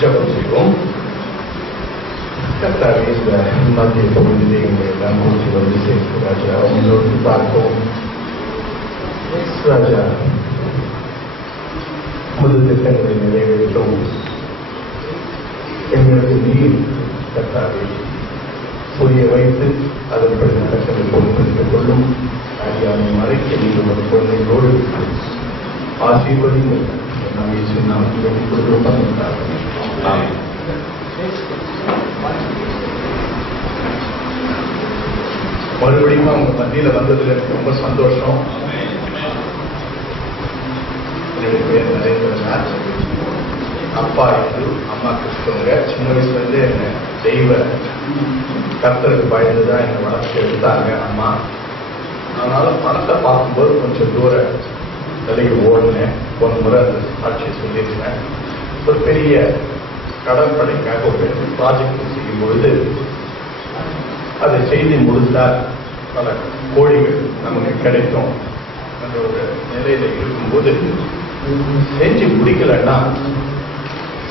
ஜபம் செய்வோம். கர்த்தாவே, இந்த மத்திய பகுதியிலே எங்களை எல்லாம் கூட்டி வந்து சேர்த்து ராஜா உங்களோடு பார்ப்போம். ராஜா முதல் திட்டங்களை நிறைவேற்றும் எங்களுக்கு நீர் கர்த்தாவே புரிய வைத்து அதன்படி நடக்கலை பொறுப்பெடுத்துக் கொள்ளும். அறியாமை மறைக்க நீங்கள் ஒரு குழந்தைகளோடு ஆசீர்வதிங்கள். நாம் இயேசு நாமத்தில் வேண்டிக் கொள்கிறோம். மறுபடியும் அவங்க மத்தியில் வந்ததுல எனக்கு ரொம்ப சந்தோஷம். என்னுடைய பேர் நரேந்திரநாத். அப்பா என்று அம்மா கிறிஸ்தவங்க. சின்ன வயசுல இருந்து என்ன தெய்வ கர்த்தருக்கு பயந்துதான் என்னை வளர்ச்சி எடுத்தாங்க அம்மா. அதனால பணத்தை பார்க்கும்போது கொஞ்சம் தூர தலைக்கு ஓடினேன். ஒரு முறை அந்த சாட்சியை சொல்லியிருந்தேன். ஒரு பெரிய கடற்படைக்காக ஒரு ப்ராஜெக்ட் செய்யும் பொழுது அதை செய்து முடித்தால் பல கோழிகள் நமக்கு கிடைக்கும் என்ற ஒரு நிலையில இருக்கும்போது செஞ்சு முடிக்கலன்னா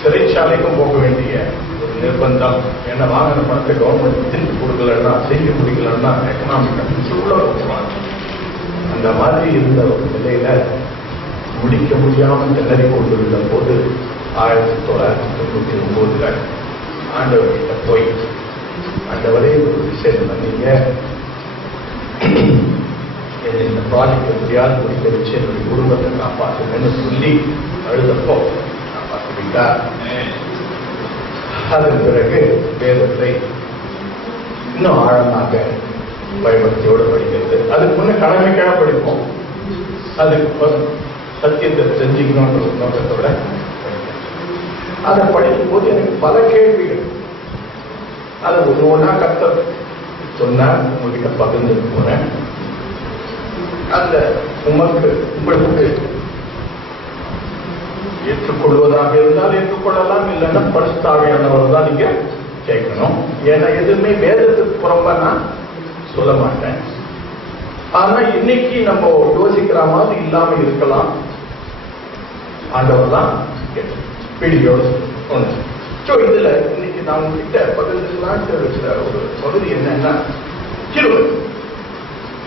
சிறைச்சாலைக்கும் போக வேண்டிய ஒரு நிர்பந்தம். என்ன வாங்கின பணத்தை கவர்மெண்ட் திருப்பி கொடுக்கலன்னா, செஞ்சு முடிக்கலன்னா எக்கனாமிக் உள்ள போவாங்க. அந்த மாதிரி இருந்த ஒரு நிலையில முடிக்க முடியாமல் திணறி கொண்டிருந்த போது 1999 ஆண்டவர்கிட்ட போய், ஆண்டவரே ஒரு விஷயம் பண்ணீங்க, இந்த ப்ராஜெக்ட் எப்படியாவது முடிக்க வச்சு என்னுடைய குடும்பத்தை காப்பாற்றுங்கன்னு சொல்லி அழுதப்போ காப்பாற்றிவிட்டார். அதன் பிறகு வேதத்தை இன்னும் ஆழமாக பயபக்தியோடு படிக்கிறது. அதுக்கு முன்ன கடமைக்காக படிப்போம். அதுக்கு சத்தியத்தை தெரிஞ்சுக்கணும்ன்ற ஒரு நோக்கத்தோட அதை படிக்கும் போது எனக்கு பல கேள்விகள். அதை ஒன்று ஒன்றா கர்த்தர் சொன்னா உங்ககிட்ட பகிர்ந்து போறேன். அந்த உங்களுக்கு ஏற்றுக்கொள்வதாக இருந்தால் ஏற்றுக்கொள்ளலாம், இல்லைன்னா பரிசுத்தாவியானவர் தான் நீங்க கேட்கணும். ஏன்னா எதுவுமே வேதத்துக்கு புறம்பா நான் சொல்ல மாட்டேன். ஆனா இன்னைக்கு நம்ம யோசிக்கிற மாதிரி இல்லாம இருக்கலாம். ஆண்டவர் தான் வீடியோட ஒண்ணு. இதுல இன்னைக்கு நான் உங்ககிட்ட பகிர்ந்துலாம் வச்சுற ஒரு பகுதி என்னன்னா கிருபை,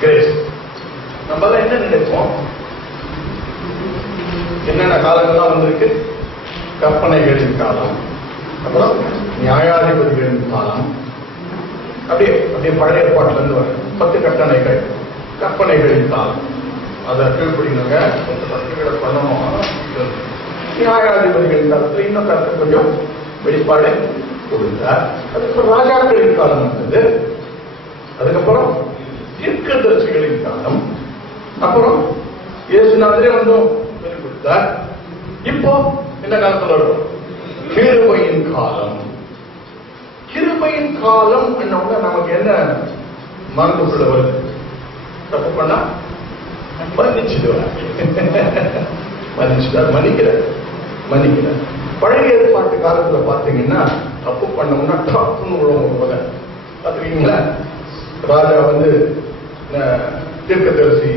கிரேஸ். நம்ம என்ன நினைப்போம், என்னென்ன காலங்கள்லாம் வந்திருக்கு? கற்பனைகளின் காலம், அப்புறம் நியாயாதிபதிகளின் காலம், அப்படியே பழைய ஏற்பாட்டுல இருந்து வர 10 கட்டளைகள், கற்பனைகளின் காலம். அதை கீழ்படிங்க, பத்திரிகளை பண்ணணும். நியாயாதிபதிகளின் காலத்துல இன்னும் கருத்து கொஞ்சம் வெளிப்பாடு கொடுத்தார். அதுக்கப்புறம் ராஜாக்களின் காலம் வந்தது. அதுக்கப்புறம் தீர்க்கதரிசிகளின் காலம், அப்புறம் இயேசுநாதரே வந்தும் சொல்லிக் கொடுத்தார். இப்போ என்ன காலத்துல வரும்? கிருபையின் காலம். கிருபையின் காலம் என்ன நமக்கு என்ன மனதுக்குள்ள வருது? தப்பு பண்ணா மன்னிக்கிறார். பழைய ஏற்பாட்டு காலத்துல பாத்தீங்கன்னா தப்பு பண்ணோம்னா டாப்னு உள்ள பாத்துருக்கீங்களா? ராஜா வந்து தீர்க்கதரிசி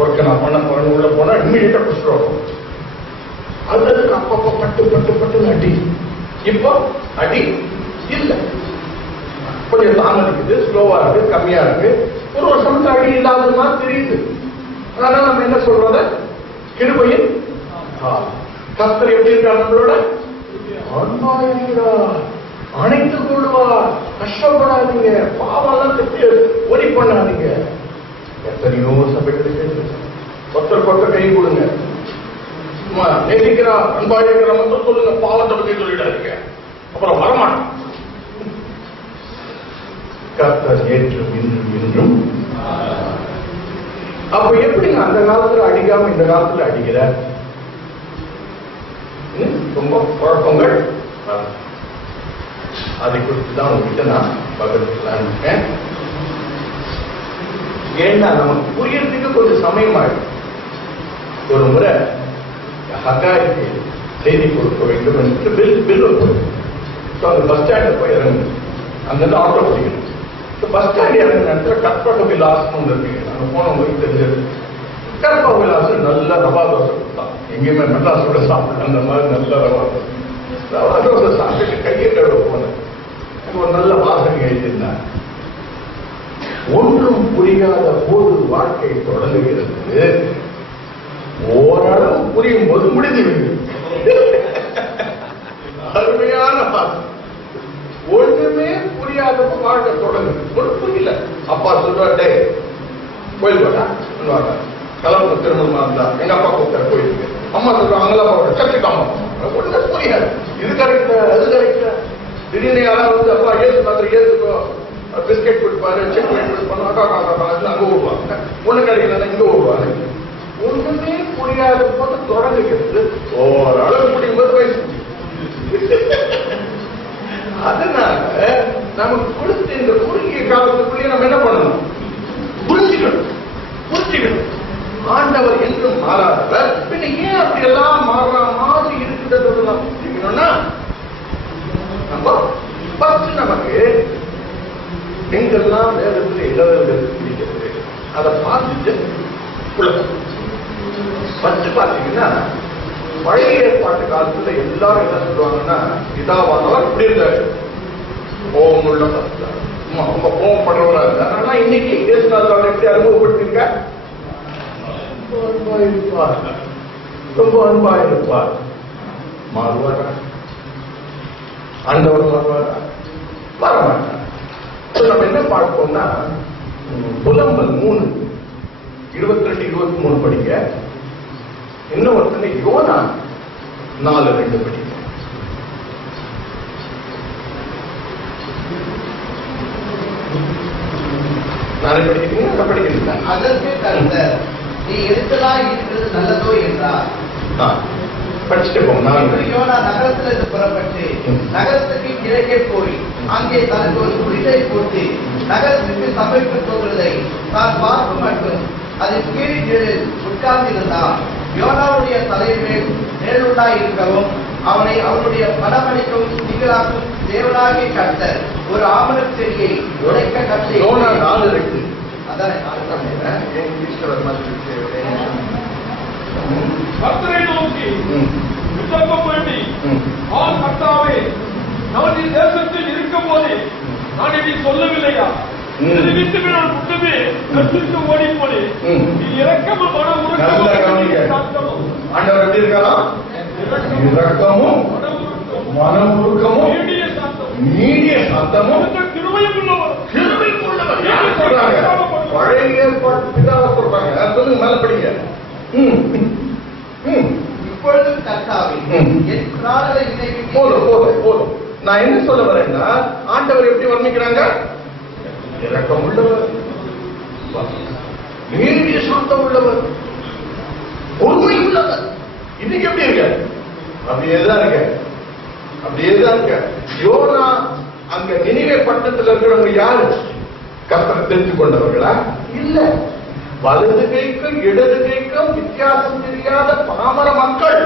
ஒர்க்க நான் பண்ண போறேன்னு உள்ள போனா இம்மீடியட்டா குடிச்சிருவோம். அதுக்கு அப்பப்ப பட்டு அடி. இப்போ அடி இல்லை, கொஞ்சம் தாமதிக்குது, ஸ்லோவா இருக்கு, கம்மியா இருக்கு. ஒரு வருஷம் அடி இல்லாத மாதிரி தெரியுது. அதனால நம்ம என்ன சொல்றத கிருபையின் கர்த்தர் எப்படி இருக்கார்? நம்மளோட அன்பா இருக்கிறார், அணைத்துக் கொள்வார், கஷ்டப்படாதீங்க, பாவெல்லாம் திட்டு ஒரி பண்ணாதீங்க. எத்தனையோ சபைகளுக்கு ஒருத்தர் கை கொடுங்க, நேசிக்கிறா அன்பா இருக்கிற மட்டும் சொல்லுங்க, பாவத்தை பற்றி சொல்லிடாதீங்க, அப்புறம் வரமாட்டோம். கர்த்தர் ஏற்றும் இன்றும். அப்ப எப்படிங்க அந்த காலத்துல அடிக்காம இந்த காலத்துல அடிக்கிற? ரொம்ப குழப்பங்கள். அதை குறித்து தான் உங்ககிட்ட நான் பகிர்ந்துக்கலாம் இருக்கேன். ஏன்னா நமக்கு புரியறதுக்கு கொஞ்சம் சமயம் ஆயிடும். ஒரு முறை ஹகாய்க்கு செய்தி கொடுக்க வேண்டும் என்று பில் அந்த பஸ் ஸ்டாண்ட் போய் இறங்கு, அங்கிருந்து ஆட்டோ பிடிக்கணும். பஸ் ஸ்டாண்ட் இறங்கின இடத்துல கற்பக விலாசம் ஒன்று இருக்கு. அங்கே போனவங்களுக்கு தெரிஞ்சது கற்பா விலாசம் நல்ல ரவா தோசை கொடுத்தான். எங்கேயுமே மெட்ராஸோட சாப்பிட அந்த மாதிரி நல்ல ரவா தோசை சாப்பிட்டு கையை கழுவ போனேன். ஒரு நல்ல வாசனை எழுதியிருந்தேன். ஒன்றும் புரியாத போது வாழ்க்கை தொடங்குகிறது, ஓரளவு புரியும் போது முடிந்து விடுகிறது. அருமையான வாசனை. ஒண்ணுமே புரியாதப்ப வாழ்க்கை தொடங்குது. ஒரு புரியல. அப்பா சொல்றாட்டே கோயில் போட்டா கலப்பு திருமணமா இருந்தா எங்க அப்பா கூப்பிட்ட கோயிலுக்கு. அம்மா சொல்றாங்க அங்கெல்லாம் கற்றுக்காம ஒண்ணு புரியாது. இது கரெக்டா அது கரெக்டா. திடீர்னு யாராவது வந்து அப்பா ஏசு மாதிரி ஏசுக்கோ பிஸ்கெட் கொடுப்பாரு, செக் பண்ணுவாங்க, அங்க ஓடுவாங்க. ஒண்ணு கிடைக்கல இங்க ஓடுவாங்க. ஒண்ணுமே புரியாத போது தொடங்குகிறது, ஓரளவு முடியும் போது வயசு. அதனால நமக்கு கொடுத்த இந்த குறுகிய காலத்துக்குள்ளே நம்ம என்ன பண்ணணும்? புரிஞ்சுக்கணும். ஆண்டவர் என்றும் மாறாதவர். பின்ன ஏன் அப்படி எல்லாம் மாறுற மாதிரி இருக்குன்றது நம்ம புரிஞ்சுக்கணும்னா, நம்ம ஃபர்ஸ்ட் நமக்கு எங்கெல்லாம் வேதத்தில் இடர்கள் இருக்கிறது அதை பார்த்துட்டு ஃபர்ஸ்ட் பார்த்தீங்கன்னா, பழைய ஏற்பாட்டு காலத்துல எல்லாரும் என்ன சொல்லுவாங்கன்னா, இதாவானவர் இப்படி இருந்தாரு, கோபம் உள்ள ரொம்ப கோபப்படுறவரா இருந்தார். ஆனா இன்னைக்கு இயேசுநாதர் எப்படி அனுபவப்படுத்திருக்க? ரொம்ப அன்பா இருப்பார். மாறுவாரா? ஆண்டவர் மாறுவாரா? வரமாட்டார். நம்ம என்ன பார்ப்போம்னா, புலம்பல் 3:22-23 படிக்க, இன்னும் ஒருத்தனை யோனா 4:2 படிக்க. நானே படிக்கிறீங்க படிக்கிறீங்க. அதற்கு கர்த்தர், நீ எரிச்சலாய் இருக்கிறது நல்லதோ என்றார். படிச்சுட்டு போங்க. யோனா நகரத்திலிருந்து புறப்பட்டு நகரத்துக்கு கிழக்கே போய் அங்கே தனக்கு ஒரு குடிசை போட்டு நகரத்துக்கு சமைக்க போகிறதை தான் பார்க்கும் மற்றும் அதன் கீழ் உட்கார்ந்திருந்தான். யோனாவுடைய தலைமேல் நேருண்டாய் இருக்கவும் அவனை அவனுடைய பணமளிக்கவும் சீக்கிராக்கும் தேவனாகிய கர்த்தர் ஒரு ஆமணக் செடியை உடைக்க கட்டளை. யோனா 4:2. அதான் கர்த்தரை நோக்கி விண்ணப்பம் வேண்டி, கர்த்தாவே, நான் தேசத்தில் இருக்கும் போதே நான் இப்படி சொல்லவில்லையா? விட்டு நான் முன்னமே கற்றுக்கு ஓடி போனேன். நீ இறக்கமும் மன உருக்கமும் ஆண்டவர் எப்படி இருக்காரா? இரக்கமும் மன உருக்கமும் நீடிய சாந்தமும் கிருபையும் உள்ளவர். பழைய பிதாவை சொல்றாங்க. சொல்லுங்க, மேல படிங்க. இப்பொழுது கர்த்தாவே, என் பிராணனை நினைவு. போதும். நான் என்ன சொல்ல வரேன்னா, ஆண்டவர் எப்படி வர்ணிக்கிறாங்க? இரக்கம் உள்ளவர், நீடிய சாந்தம் உள்ளவர், பொறுமை உள்ளவர். இன்னைக்கு எப்படி இருக்க? அப்படியேதான் இருக்க. யோனா அங்க நினைவே பட்டத்தில் இருக்கிறவங்க யாரு? கர்த்தரை தெரிந்து கொண்டவர்களா? இல்ல. வலது கைக்கும் இடது கைக்கும் வித்தியாசம் தெரியாத பாமர மக்கள்.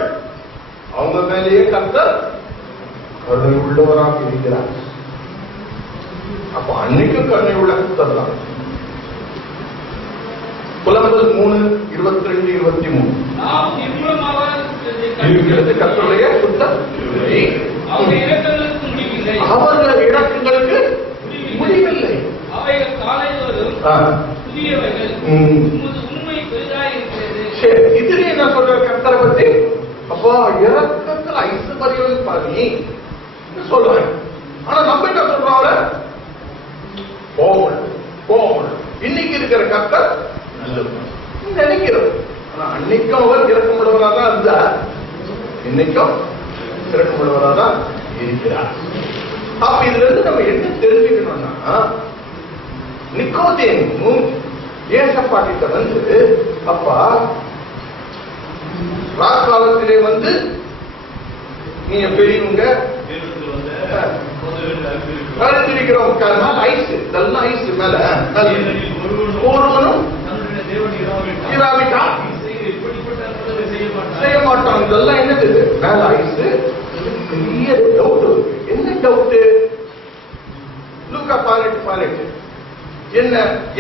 அவங்க மேலேயே கர்த்தர் கருணை உள்ளவராக இருக்கிறார். அப்ப அன்னைக்கும் கருணை உள்ள கர்த்தர் தான். புலம்பல் 3:22-23 இருக்கிறது. கர்த்தருடைய சுத்தம் அவர்கள் இறக்கங்களுக்கு முடிவில்லை. இதுல என்ன சொல்ற கர்த்தரை பத்தி? அப்பா இறக்கத்தில் ஐஸ்வர்யம் பாதி சொல்றேன். ஆனா நம்ம என்ன சொல்றோம்? கோமல். இன்னைக்கு இருக்கிற கர்த்தர் நினைக்கிறது. ஆனா அன்னைக்கும் அவர் இறக்கமுள்ளவராக தான் இருந்தார், இன்னைக்கும் இறக்கமுள்ளவராக தான் இருக்கிறார். அப்ப இதுல இருந்து நம்ம என்ன தெரிஞ்சுக்கணும்னா, நிக்கோதேமு ஏசப்பாட்டிட்ட வந்து, அப்பா ராக்காலத்திலே வந்து நீங்க பெரியவங்க அறிந்திருக்கிறோம். ஐஸ் இதெல்லாம் ஐஸ் மேல ஒருவனும் செய்ய மாட்டான். இதெல்லாம் என்னது? மேல ஐஸ். பெரிய டவுட். என்ன டவுட்? லூக்கா 18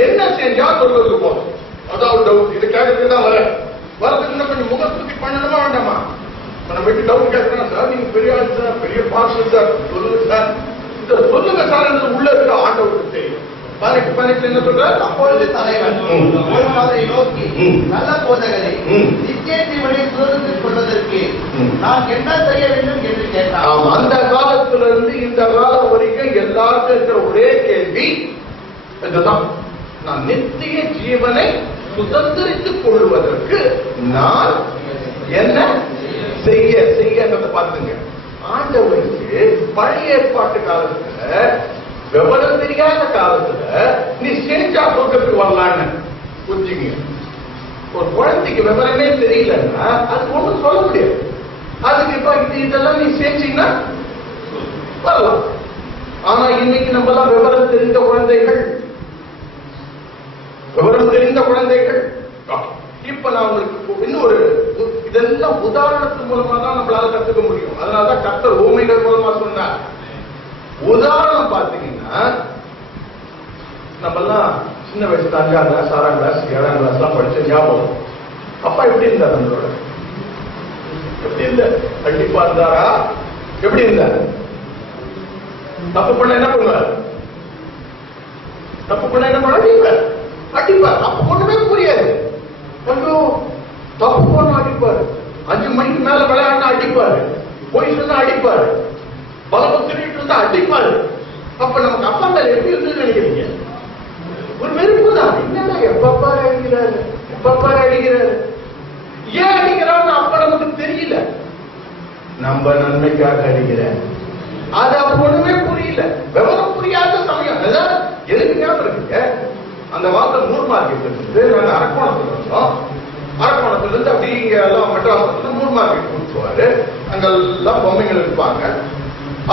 என்ன செஞ்சா சொல்றது போதும். அதான் டவுட். இது கேட்கறதுக்கு தான் வரதுக்கு இன்னும் கொஞ்சம் முகஸ்துதி பண்ணணுமா வேண்டாமா? நம்ம வீட்டு டவுட் கேட்கணும் சார், நீங்க பெரிய ஆள் சார், பெரிய பாஸ்டர் சார், சொல்லுங்க சார், இந்த சொல்லுங்க சார் உள்ள இருக்க ஆண்டவருக்கு தெரியும். பதினெட்டு என்ன சொல்றாரு? அப்பொழுது தலைவன் அவரை நோக்கி, நல்ல போதகரே, நித்திய ஜீவனை சுதந்திரித்துக் கொள்வதற்கு நான் என்ன செய்ய வேண்டும் என்று கேட்டான். அந்த காலத்துல இருந்து இந்த காலம் வரைக்கும் எல்லாருக்கும் இருக்கிற ஒரே கேள்வி இதுதான். நான் நித்திய ஜீவனை சுதந்திரித்துக் கொள்வதற்கு நான் என்ன செய்ய பார்த்துங்க. ஆண்டவருக்கு பழைய ஏற்பாட்டு காலத்துல விவரம் தெரியாத காலத்துல நீ செஞ்சா சொர்க்கத்துக்கு வரலான்னு புரிஞ்சுங்க. ஒரு குழந்தைக்கு விவரமே தெரியலன்னா அது ஒண்ணும் சொல்ல முடியாது. அதுக்கு இப்ப இதெல்லாம் நீ செஞ்சீங்கன்னா வரலாம். ஆனா இன்னைக்கு நம்ம எல்லாம் விவரம் தெரிந்த குழந்தைகள். இப்ப நான் உங்களுக்கு இன்னொரு இதெல்லாம் உதாரணத்து மூலமா தான் நம்மளால கத்துக்க முடியும். அதனாலதான் கர்த்தர் ஓமைகள் மூலமா சொன்னார். உதாரணம் பாத்தீங்கன்னா நம்ம எல்லாம் சின்ன வயசுல 5ஆம் கிளாஸ் 6ஆம் கிளாஸ் 7ஆம் கிளாஸ் எல்லாம் படிச்ச ஞாபகம். அப்பா எப்படி இருந்தார்? நம்மளோட எப்படி இருந்தார்? கண்டிப்பா இருந்தாரா? எப்படி இருந்தார்? தப்பு பண்ண என்ன பண்ணுவார்? அடிப்பார். அப்ப ஒண்ணுமே புரியாது. கொஞ்சம் தப்பு பண்ண அடிப்பாரு. 5 மணிக்கு மேல விளையாடினா அடிப்பாரு. போய் சொன்னா அடிப்பாரு. பலபம் திருட்டு இருந்தா அடிப்பாரு. அப்ப நமக்கு அப்பா மேல எப்படி இருந்து நினைக்கிறீங்க? ஒரு வெறுப்பு தான். என்னடா எப்பப்பாரு அடிக்கிறாரு. ஏன் அடிக்கிறான்னு அப்ப நமக்கு தெரியல. நம்ம நன்மைக்காக அடிக்கிறேன். அது அப்ப ஒண்ணுமே புரியல. விவரம் புரியாத சமயம் எதுக்கு ஞாபகம் இருக்குங்க. அந்த வாரத்தில் 100 மார்க்கெட் இருந்து நாங்க அரக்கோணத்துல இருந்தோம். அரக்கோணத்துல இருந்து அப்படி இங்க எல்லாம் மெட்ராஸ்ல 100 மார்க்கெட் கூப்பிட்டுவாரு. அங்கெல்லாம் பொம்மைகள் இருப்பாங்க.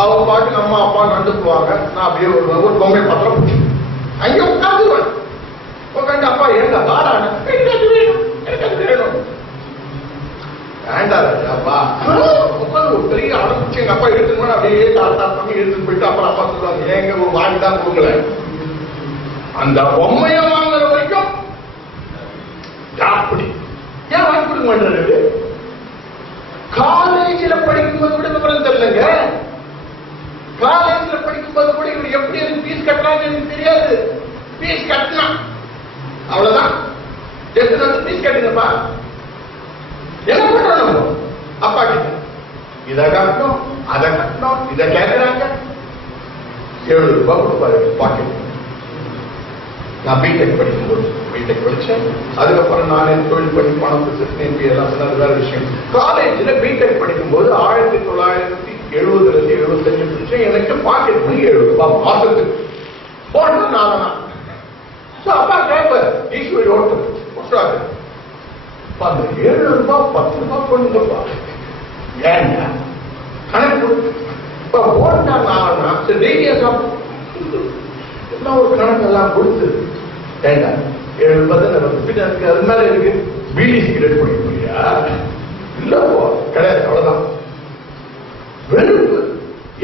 அவங்க பாட்டு அம்மா அப்பா நடந்துக்குவாங்க. நான் அப்படியே ஒரு பொம்மை பத்திரம் பிடிச்சி அங்கே உட்காந்துருவேன். உட்காந்து அப்பா எங்க வாடான எனக்கு வேணும் வேண்டாப்பா உட்காந்து ஒரு பெரிய அடம்பிச்சு எங்க அப்பா எடுத்துக்கணும். அப்படியே தாத்தா பண்ணி எடுத்துட்டு போயிட்டு அப்புறம் அப்பா சொல்லுவாங்க ஏங்க ஒரு வாங்கி தான் கொடுக்கல. அந்த பொம்மைய வாங்குற வரைக்கும் அப்படி ஏன் வாங்கி கொடுக்க மாட்டாரு? காலேஜில் படிக்கும்போது கூட விவரம் தெரியலங்க. காலேஜில் படிக்கும்போது கூட இவர் எப்படி எனக்கு ஃபீஸ் கட்டுறாங்க எனக்கு தெரியாது. ஃபீஸ் கட்டினா அவ்வளவுதான். எத்தனை வந்து ஃபீஸ் கட்டுங்கப்பா என்ன பண்றோம்? அப்பா கிட்ட இதை கட்டணும் அதை கட்டணும் இதை கேட்கிறாங்க. 7 ரூபாய் கொடுப்பாரு பாக்கெட். நான் பிடெக் படிக்கும்போது பிடெக் படிச்சேன். அதுக்கப்புறம் நானே தொழில் பண்ணி பணம் எல்லாம் சொன்னது வேற விஷயம். காலேஜில் பிடெக் படிக்கும்போது 1970 75 படிச்சேன். எனக்கு பாக்கெட் பண்ணி 7 ரூபாய் மாசத்துக்கு போட்டு நானா அப்பா கேட்பார் ஈஸ்வரி ஓட்டுறாரு. அந்த 7 ரூபாய் 10 ரூபாய் கொண்டுப்பா ஏங்க கணக்கு போட்டா நான் டெய்லியா ஒரு கணக்கெல்லாம் கொடுத்து வேண்டாம் 7 ரூபாய் அது மேல இருக்கு. பீடி சிகரெட் குடிக்க முடியா? இல்ல கிடையாது. அவ்வளவுதான். வெறுப்பு.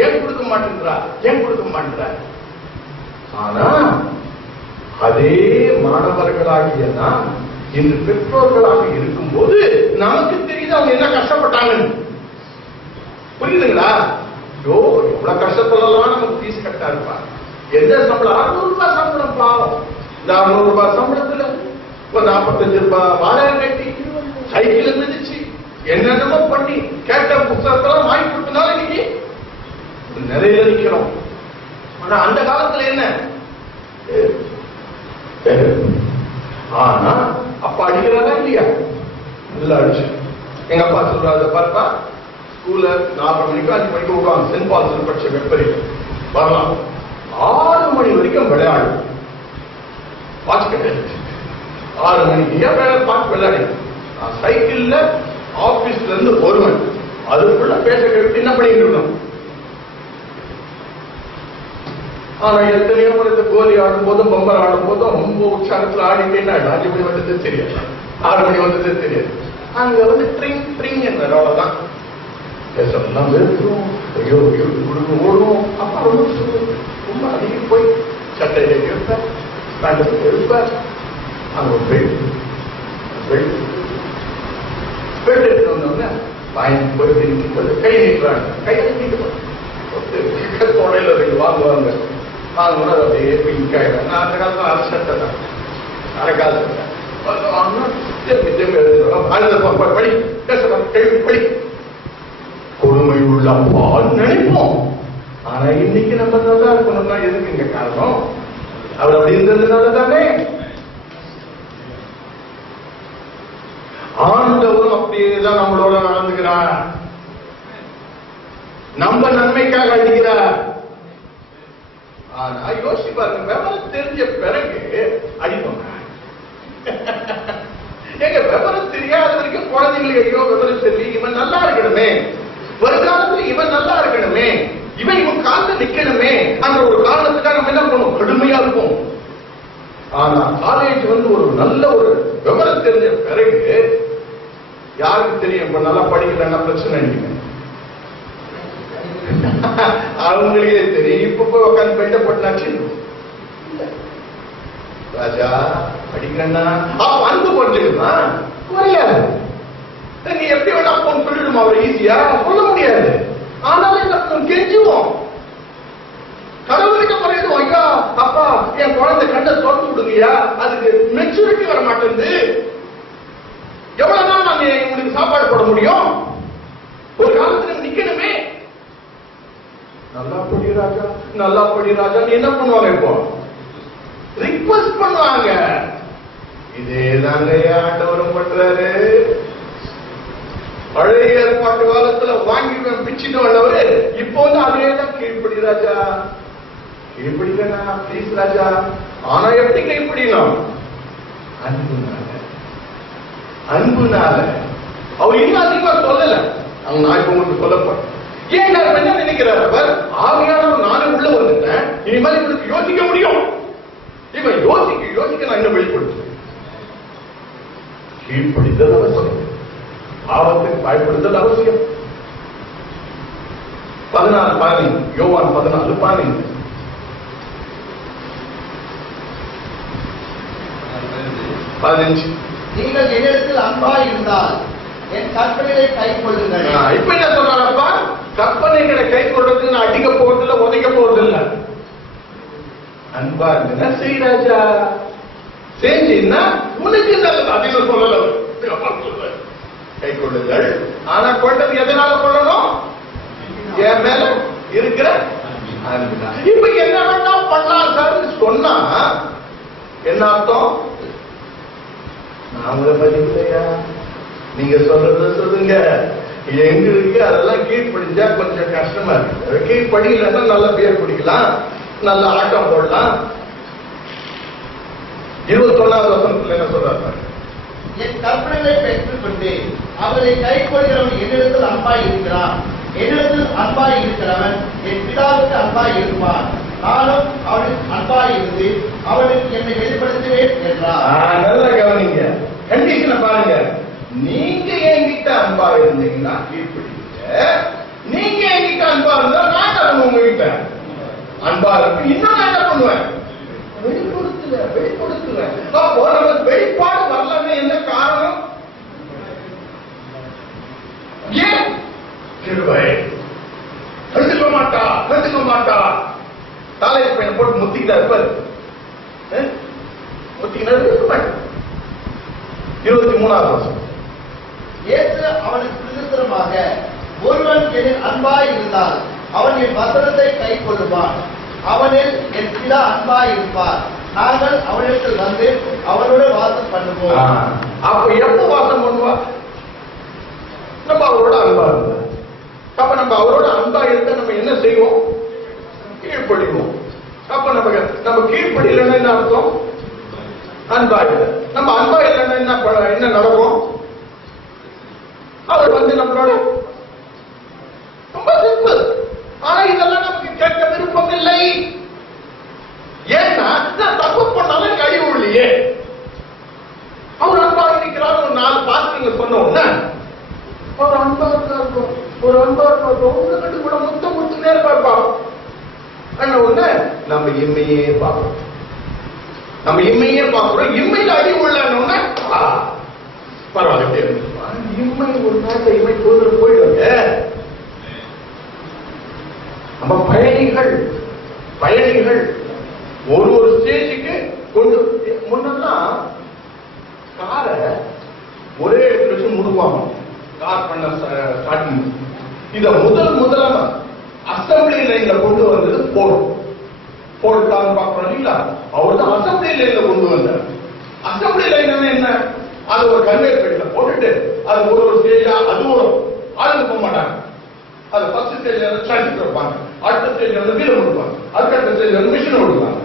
ஏன் கொடுக்க மாட்டேன்றா? ஆனா அதே மாணவர்களாகிய நாம் இன்று பெற்றோர்களாக இருக்கும்போது நமக்கு தெரியுது அவங்க என்ன கஷ்டப்பட்டாங்கன்னு. புரியுதுங்களா? எவ்வளவு கஷ்டப்படலாம் நமக்கு ஃபீஸ் கட்டா இருப்பாங்க. எந்த சம்பளம் 600 ரூபாய் சம்பளம் பாவம். இந்த 600 ரூபாய் சம்பளத்துல 45 ரூபாய் வாடகை கட்டி சைக்கிள் மிதிச்சு என்னென்னமோ பண்ணி கேட்ட புத்தகத்தெல்லாம் வாங்கி கொடுத்தனால இன்னைக்கு நிறைய நிக்கிறோம். ஆனா அந்த காலத்துல என்ன? ஆனா அப்பா அடிக்கிறாரா இல்லையா? நல்லா அடிச்சு. எங்க அப்பா சொல்றாரு பார்த்தா ஸ்கூல்ல 4 மணிக்கு 5 மணிக்கு விடுவாங்க. சென்ட் பால்ஸ் படிச்ச வெப்பரி வரலாம் 6 மணி வரைக்கும் விளையாடு. வாட்ச் கிடையாது. 6 மணிக்கு ஏன் பார்த்து விளையாடு. நான் சைக்கிள்ல ஆபீஸ்ல இருந்து வருவேன். அதுக்குள்ள பேச கேட்டு என்ன பண்ணிட்டு இருக்கணும். ஆனா எத்தனையோ முறை கோலி ஆடும் போதும் பொம்பர் ஆடும் போதும் ரொம்ப உற்சாகத்தில் ஆடிட்டேன்னா 5 மணி வந்தது தெரியாது, 6 மணி வந்தது தெரியாது. அங்க வந்து ட்ரிங் ட்ரிங் என்ற அவ்வளவுதான். பேசலாம் வெறுக்கும். ஐயோ கொடுக்க ஓடுவோம். அப்பா ரொம்ப அதிகம் போய் சட்டையில இருப்பேன், பேண்ட் இருப்பேன். அங்க போய் பெல்ட் எடுத்து வந்தவங்க வாங்கி போயிட்டு கை நீட்டுறாங்க. கையை நீட்டு தொடையில வாங்குவாங்க. வாங்கினா அப்படியே பிங்க் ஆயிடும். நான் அந்த காலத்துல அரசட்டை தான் அரைக்காத கொடுமை உள்ள நினைப்போம். ஆனா இன்னைக்கு நம்ம நல்லா இருக்கணும்னா எதுக்கு இங்க காரணம்? அவர் அப்படி இருந்ததுனால தானே. ஆண்டவரும் அப்படியேதான் நம்மளோட நடந்துக்கிறார். நம்ம நன்மைக்காக அடிக்கிறார். ஆனா யோசிச்சு பாருங்க, விவரம் தெரிஞ்ச பிறகு அடிப்போம். எங்க விவரம் தெரியாத வரைக்கும் குழந்தைங்களுக்கு ஐயோ விவரம் தெரியும், இவன் நல்லா இருக்கணுமே, வருங்காலத்துல இவன் நல்லா இருக்கணுமே, இவன் காலத்துல நிக்கணுமே அந்த ஒரு காரணத்துக்காக நம்ம என்ன பண்ணுவோம்? கடுமையா இருக்கும். ஆனா காலேஜ் ஒரு நல்ல ஒரு விவரம் தெரிஞ்ச பிறகு யாருக்கு தெரியும் இப்ப நல்லா படிக்கலன்னா பிரச்சனை இல்லை, அவங்களுக்கே தெரியும். இப்ப போய் உட்காந்து பெட்ட போட்டாச்சு ராஜா படிக்கிறேன்னா அன்பு கொஞ்சமா குறையாது. நீ எப்படி வேணா போன் சொல்லிடுமா? அவர் ஈஸியா சொல்ல முடியாது. ஆனாலும் கெஞ்சுவோம், கடவுளுக்கு முறையிடுவோம். ஐயா அப்பா என் குழந்தை கண்ட தொடர்ந்து விடுங்கயா, அதுக்கு மெச்சூரிட்டி வர மாட்டேங்குது. எவ்வளவு நாள் நாங்க உங்களுக்கு சாப்பாடு போட முடியும்? ஒரு காலத்துல நிக்கணுமே. நல்லா படி ராஜா, நல்லா படி ராஜா. நீ என்ன பண்ணுவாங்க? இப்போ ரிக்வெஸ்ட் பண்ணுவாங்க. இதேதாங்க ஆண்டவரும் பண்றாரு. பழைய ஏற்பாட்டு காலத்துல வாங்கி பிச்சுட்டு வந்தவரு இப்போ அதேதான் கீழ்படி ராஜா, கீழ்படிக்கா பிளீஸ் ராஜா. ஆனா எப்படி கீழ்படியணும்? அன்புனால, அன்புனால. அவர் இன்னும் அதிகமா சொல்லல. அவங்க நான் இப்ப உங்களுக்கு சொல்லப்போம். ஏன் என்ன நினைக்கிறார் அவர்? ஆகையாலும் நானும் உள்ள வந்துட்டேன், இனிமேல் இவனுக்கு யோசிக்க முடியும். இவன் யோசிக்க நான் இன்னும் வெளிப்படுத்துவேன். கீழ்படிதல் அவசியம், பாவத்துக்கு பயப்படுதல் அவசியம். 14 யோவான் 14 15 நீங்கள் என்னிடத்தில் அன்பாய் இருந்தால் என் கற்பனைகளை கை கொள்ளுங்கள். இப்ப என்ன சொல்றாரப்பா? கற்பனைகளை கை கொள்றதுக்கு நான் அடிக்க போறதில்லை, உதைக்க போறதில்லை. அன்பா இருந்தா செய் ராஜா, செஞ்சின்னா உனக்கு நல்லது. அதில் சொல்லல கை கொள்ளுங்கள். ஆனா கொண்டது எதனால கொள்ளணும்? என் மேல இருக்கிற அன்புதான். இப்ப என்ன வேணா பண்ணலாம் சார் சொன்னா என்ன அர்த்தம்? நாமள பதிலையா நீங்க சொல்றத சொல்லுங்க. எங்களுக்கு அதெல்லாம் கீழ்படிஞ்சா கொஞ்சம் கஷ்டமா இருக்கு. கீழ்படியிலன்னா நல்ல பேர் பிடிக்கலாம், நல்ல ஆட்டம் போடலாம். 21வது வசனத்துல என்ன சொல்றாரு? என் கற்பனைகளை பெற்றுக் கொண்டு அவரை கை கொள்கிறவன் என்னிடத்தில் அன்பாய் இருக்கிறான். என்னிடத்தில் அன்பாய் இருக்கிறவன் என் பிதாவுக்கு அன்பாய் இருப்பான். நானும் அவனுக்கு அன்பாய் இருந்து அவனுக்கு என்னை வெளிப்படுத்துவேன் என்றார். நல்லா கவனிங்க, கண்டிஷனை பாருங்க. நீங்க என்கிட்ட அன்பா இருந்தீங்கன்னா கீழ்படிங்க. நீங்க என்கிட்ட அன்பா இருந்தா நான் உங்ககிட்ட அன்பா இருக்கு. இன்னும் நான் என்ன பண்ணுவேன்? வெளிப்படுத்துவேன். அப்போ நமக்கு வெளிப்பாடு வரலன்னு என்ன காரணம்? ஏன்? கிருபை. கண்டுக்க மாட்டா. காலேஜ் பையன் போட்டு முத்திக்கிட்டா இருப்பாரு. முத்திக்கினாரு. 23வது வருஷம் இயேசு அவனுக்கு பிரதித்திரமாக, ஒருவன் என் அன்பாய் இருந்தால் அவன் என் வசனத்தை கை கொள்ளுவான். அவனில் என் பிதா அன்பாய் இருப்பார். நாங்கள் அவனிடத்தில் வந்து அவனோட வாசம் பண்ணுவோம். அப்ப எப்ப வாசம் பண்ணுவா? நம்ம அவரோட அன்பா இருந்தா. அப்ப நம்ம அவரோட அன்பா இருந்தா நம்ம என்ன செய்வோம்? கீழ்படிவோம். அப்ப நம்ம கீழ்படியலன்னா என்ன அர்த்தம்? அன்பா இல்லை. நம்ம அன்பா இல்லைன்னா என்ன நடக்கும்? அவர் வந்து நம்மளோட ரொம்ப சிம்பிள். ஆனா இதெல்லாம் நமக்கு கேட்க விருப்பம் இல்லை. ஏன்னா நான் தப்பு பண்ணாலும் கழிவு இல்லையே. அவர் அன்பா இருக்கிறார். ஒரு 4 பாசங்க சொன்ன உடனே அவர் அன்பா இருக்காரு. ஒரு அன்பா இருக்காரு. உங்க கண்டு கூட முத்தம் கொடுத்துட்டே இருப்பாப்பா. அண்ணா உடனே நம்ம இம்மையே பார்க்கிறோம். இம்மையில அடி உள்ள பரவாயில்ல. இம்மை ஒரு நேரத்தை இம்மை பொழுது போயிடுவாங்க. நம்ம பயணிகள் ஒரு ஸ்டேஜுக்கு கொண்டு முன்னெல்லாம் காரை ஒரே இடத்துல வச்சு முடுவாங்க. கார் பண்ண ஸ்டார்டிங் இத முதல்ல அசம்பிளி லைன்ல கொண்டு வந்தது போர்ட் கார் பார்க்கணும் இல்லைங்களா? அவர் தான் அசம்பிளி லைன்ல கொண்டு வந்தார். அசம்பிளி லைன் என்ன? அது ஒரு கன்வேயர் பெல்ட்ல போட்டுட்டு அது ஒரு ஸ்டேஜா அது வரும். ஆளுங்க போக மாட்டாங்க. அது ஃபர்ஸ்ட் ஸ்டேஜ்ல டிரான்சிட் வைப்பாங்க, அடுத்த ஸ்டேஜ்ல வந்து வீல் ஓடுவாங்க, அடுத்த ஸ்டேஜ்ல வந்து மிஷின் ஓடுவாங்க.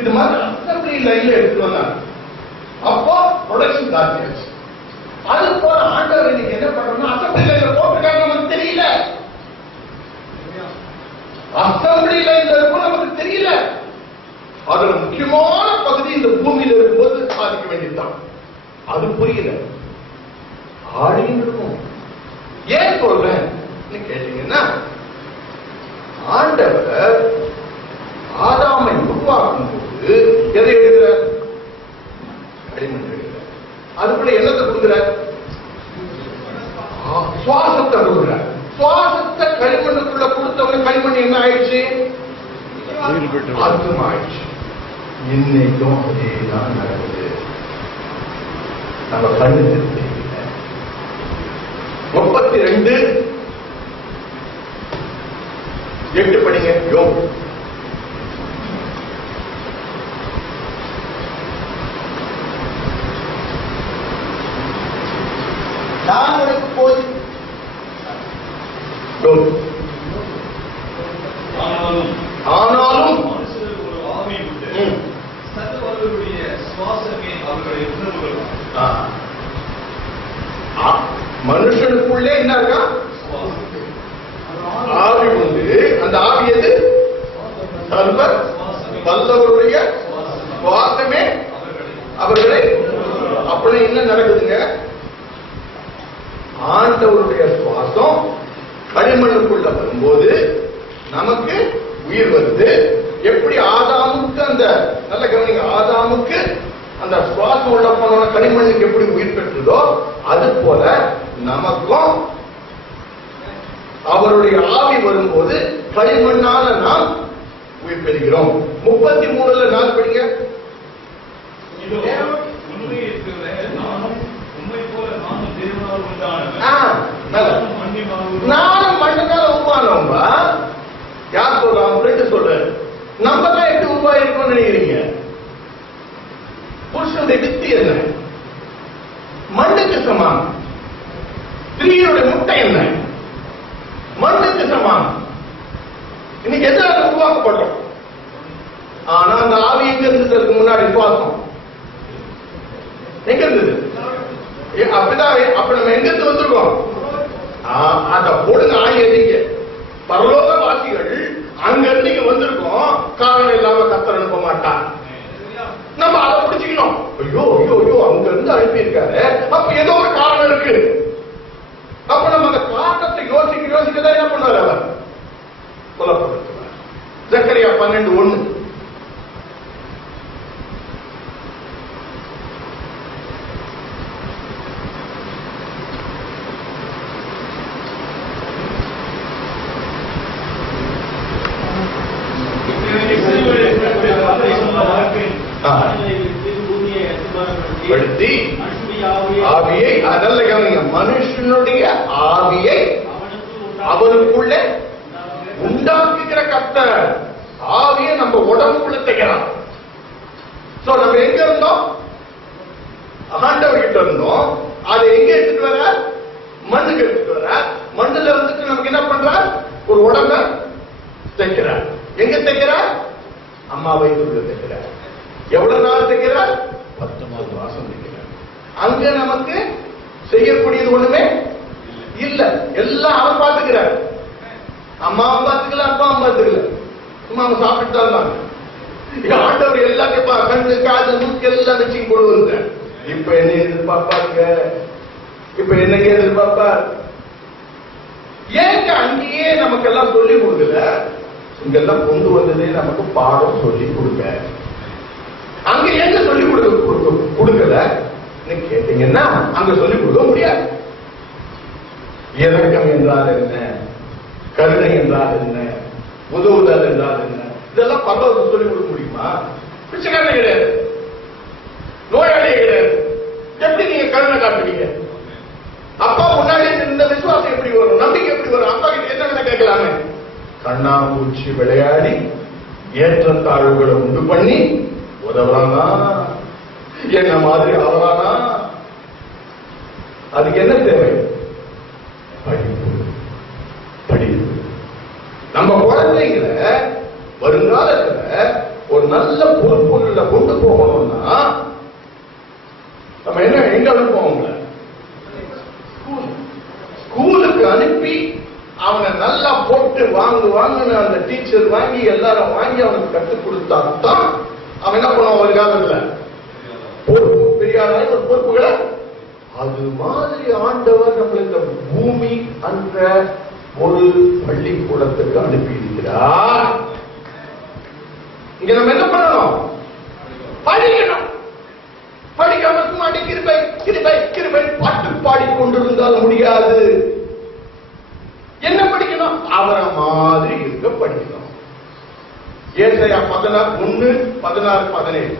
இது மாதிரி அசம்பிளி லைன்ல எடுத்து வந்தாங்க. அப்போ ப்ரொடக்ஷன் ஜாஸ்தியாச்சு. அது போல ஆண்டவர் இன்னைக்கு என்ன பண்றோம்னா அசம்பிளி லைன்ல போட்டுருக்காங்க, நமக்கு தெரியல. அசம்பிளி லைன்ல இருக்கும் நமக்கு தெரியல. அதுல முக்கியமான பகுதி இந்த பூமியில இருக்கும்போது சாதிக்க வேண்டியதுதான். அது புரியல. ஆடியும் இருக்கும். ஏன் சொல்றேன் கேட்டீங்கன்னா, ஆண்டவர் ஆதாமை உருவாக்கும் போது எதை எழுதுறார்? களிமண் எழுதுறார். அதுக்குள்ள என்னத்தை கொடுக்கிறார்? சுவாசத்தை கொடுக்கிறார். சுவாசத்தை களிமண்ணுக்குள்ள கொடுத்தவங்க களிமண் என்ன ஆயிடுச்சு? அர்த்தம் ஆயிடுச்சு. இன்னைக்கும் அதேதான் நடக்குது. நம்ம கண்ணு தெரியல. 32:8 படிங்க. யோபு. நான் உனக்கு போது ஆனாலும் ஒரு ஆவி உண்டு, சர்வவல்லவருடைய சுவாசமே அவர்களை உணர்வுகள். மனுஷனுக்குள்ளே என்ன இருக்கா? ஆவி உண்டு. அந்த ஆவி எது? சர்வ வல்லவருடைய சுவாசமே அவர்களை. அப்படி என்ன நடக்குதுங்க? ஆண்டவருடைய சுவாசம் களிமண்ணுக்குள்ள வரும்போது நமக்கு உயிர் வருது. எப்படி ஆதாமுக்கு அந்த நல்ல கவனிங்க, ஆதாமுக்கு அந்த சுவாசம் உள்ள போன களிமண்ணுக்கு எப்படி உயிர் பெற்றதோ அது போல நமக்கும் அவருடைய ஆவி வரும்போது களிமண்ணால நாம் உயிர் பெறுகிறோம். 33 4 படிங்க. நானும் மண்ணுக்கால உருவானவங்க. யார் சொல்றாங்க? ஃப்ரெண்டு சொல்ற. நம்ம தான் எப்படி உருவாயிருக்கோம்னு நினைக்கிறீங்க? புருஷனுடைய வித்து என்ன? மண்ணுக்கு சமானம். ஸ்திரீயுடைய முட்டை என்ன? மண்ணுக்கு சமானம். இன்னைக்கு எதிராக உருவாக்கப்படுறோம். ஆனா அந்த ஆவி எங்க இருந்ததுக்கு முன்னாடி சுவாசம் எங்க இருந்தது? அப்படிதான். அப்ப நம்ம எங்க இருந்து வந்திருக்கோம்? அத போடுங்க ஆகிய பரலோக வாசிகள் அங்க இருந்து இங்க வந்திருக்கோம். காரணம் இல்லாம கர்த்தர் அனுப்ப மாட்டார். நம்ம அதை பிடிச்சுக்கணும். ஐயோ ஐயோ ஐயோ அங்க இருந்து அனுப்பியிருக்காரு, அப்ப ஏதோ ஒரு காரணம் இருக்கு. அப்ப நம்ம அந்த காரணத்தை யோசிக்கதான் என்ன பண்ணாரு? அவர் புலப்படுத்துவார். ஜக்கரியா 12:1. ஆவியை அதல்ல கவனிங்க, மனுஷனுடைய ஆவியை அவருக்குள்ள உண்டாக்குகிற கர்த்தர். ஆவியை நம்ம உடம்புக்குள்ள தைக்கிறான். நம்ம எங்க இருந்தோம்? ஆண்டவர் கிட்ட இருந்தோம். அதை எங்க எடுத்துட்டு வர? மண்ணுக்கு எடுத்துட்டு வர. மண்ணுல இருந்துட்டு நமக்கு என்ன பண்ற? ஒரு உடம்ப தைக்கிறார். எங்க தைக்கிறார்? அம்மா வயிற்றுக்குள்ள தைக்கிறார். எவ்வளவு நாள் தைக்கிறார்? 19 மாசம் தைக்கிறார். அங்க நமக்கு செய்யக்கூடியது ஒண்ணுமே இல்ல. எல்லாம் அவன் பார்த்துக்கிறார். அம்மாவும் பார்த்துக்கல, அப்பாவும் பார்த்துக்கல. சும்மா அவங்க சாப்பிட்டு தான் இருந்தாங்க. ஆண்டவர் எல்லாத்தையும் கண்ணு காது மூக்கு எல்லாம் வச்சு கொண்டு வந்த. இப்ப என்ன எதிர்பார்ப்பாங்க? இப்ப என்னங்க எதிர்பார்ப்பார்? ஏங்க அங்கேயே நமக்கெல்லாம் சொல்லி கொடுக்கல? இங்கெல்லாம் கொண்டு வந்ததே நமக்கு பாடம் சொல்லி கொடுக்க. அங்க என்ன சொல்லி கொடுக்கல? கேட்டீங்கன்னா அங்க சொல்லிக் கொடுக்க முடியாது. இரக்கம் என்றால் என்ன, கருணை என்றால் என்ன, உதவுதல் என்றால் என்ன, இதெல்லாம் பரவாயில்ல சொல்லிக் கொடுக்க முடியுமா? பிச்சைக்காரனே கிடையாது, நோயாளியே கிடையாது. எப்படி நீங்க கருணை காட்டுவீங்க? அப்பா முன்னாடி இந்த விசுவாசம் எப்படி வரும், நம்பிக்கை எப்படி வரும்? அப்பா கிட்ட என்ன கேட்கலாமே? கண்ணாமூச்சி விளையாடி ஏற்றத்தாழ்வுகளை உண்டு பண்ணி உதவலானா, என்ன மாதிரி ஆவலானா? அதுக்கு என்ன தேவை? படிப்பு. படிப்பு. நம்ம குழந்தைங்களை வருங்காலத்துல ஒரு நல்ல பொறுப்புகளை கொண்டு போகணும்னா நம்ம என்ன எங்க அனுப்புவோம்? ஸ்கூலுக்கு அனுப்பி அவனை நல்லா போட்டு வாங்குன்னு அந்த டீச்சர் வாங்கி எல்லாரும் வாங்கி அவனுக்கு கற்றுக் கொடுத்தாத்தான் அவன் என்ன பண்ணுவான் வருங்காலத்துல பொறுப்பு, பெரிய ஒரு பொறுப்புகளை. அது மாதிரி ஆண்டவர் நம்ம இந்த பூமி அந்த ஒரு பள்ளிக்கூடத்துக்கு அனுப்பி இருக்கிறார். இங்க நம்ம என்ன பண்ணணும்? படிக்கணும். படிக்காம சும்மா கிருபை கிருபை கிருபை பாட்டு பாடிக்கொண்டிருந்தால் முடியாது. என்ன படிக்கணும்? அவரை மாதிரி இருக்க படிக்கணும். ஏசாயா 16:1, 16, 17.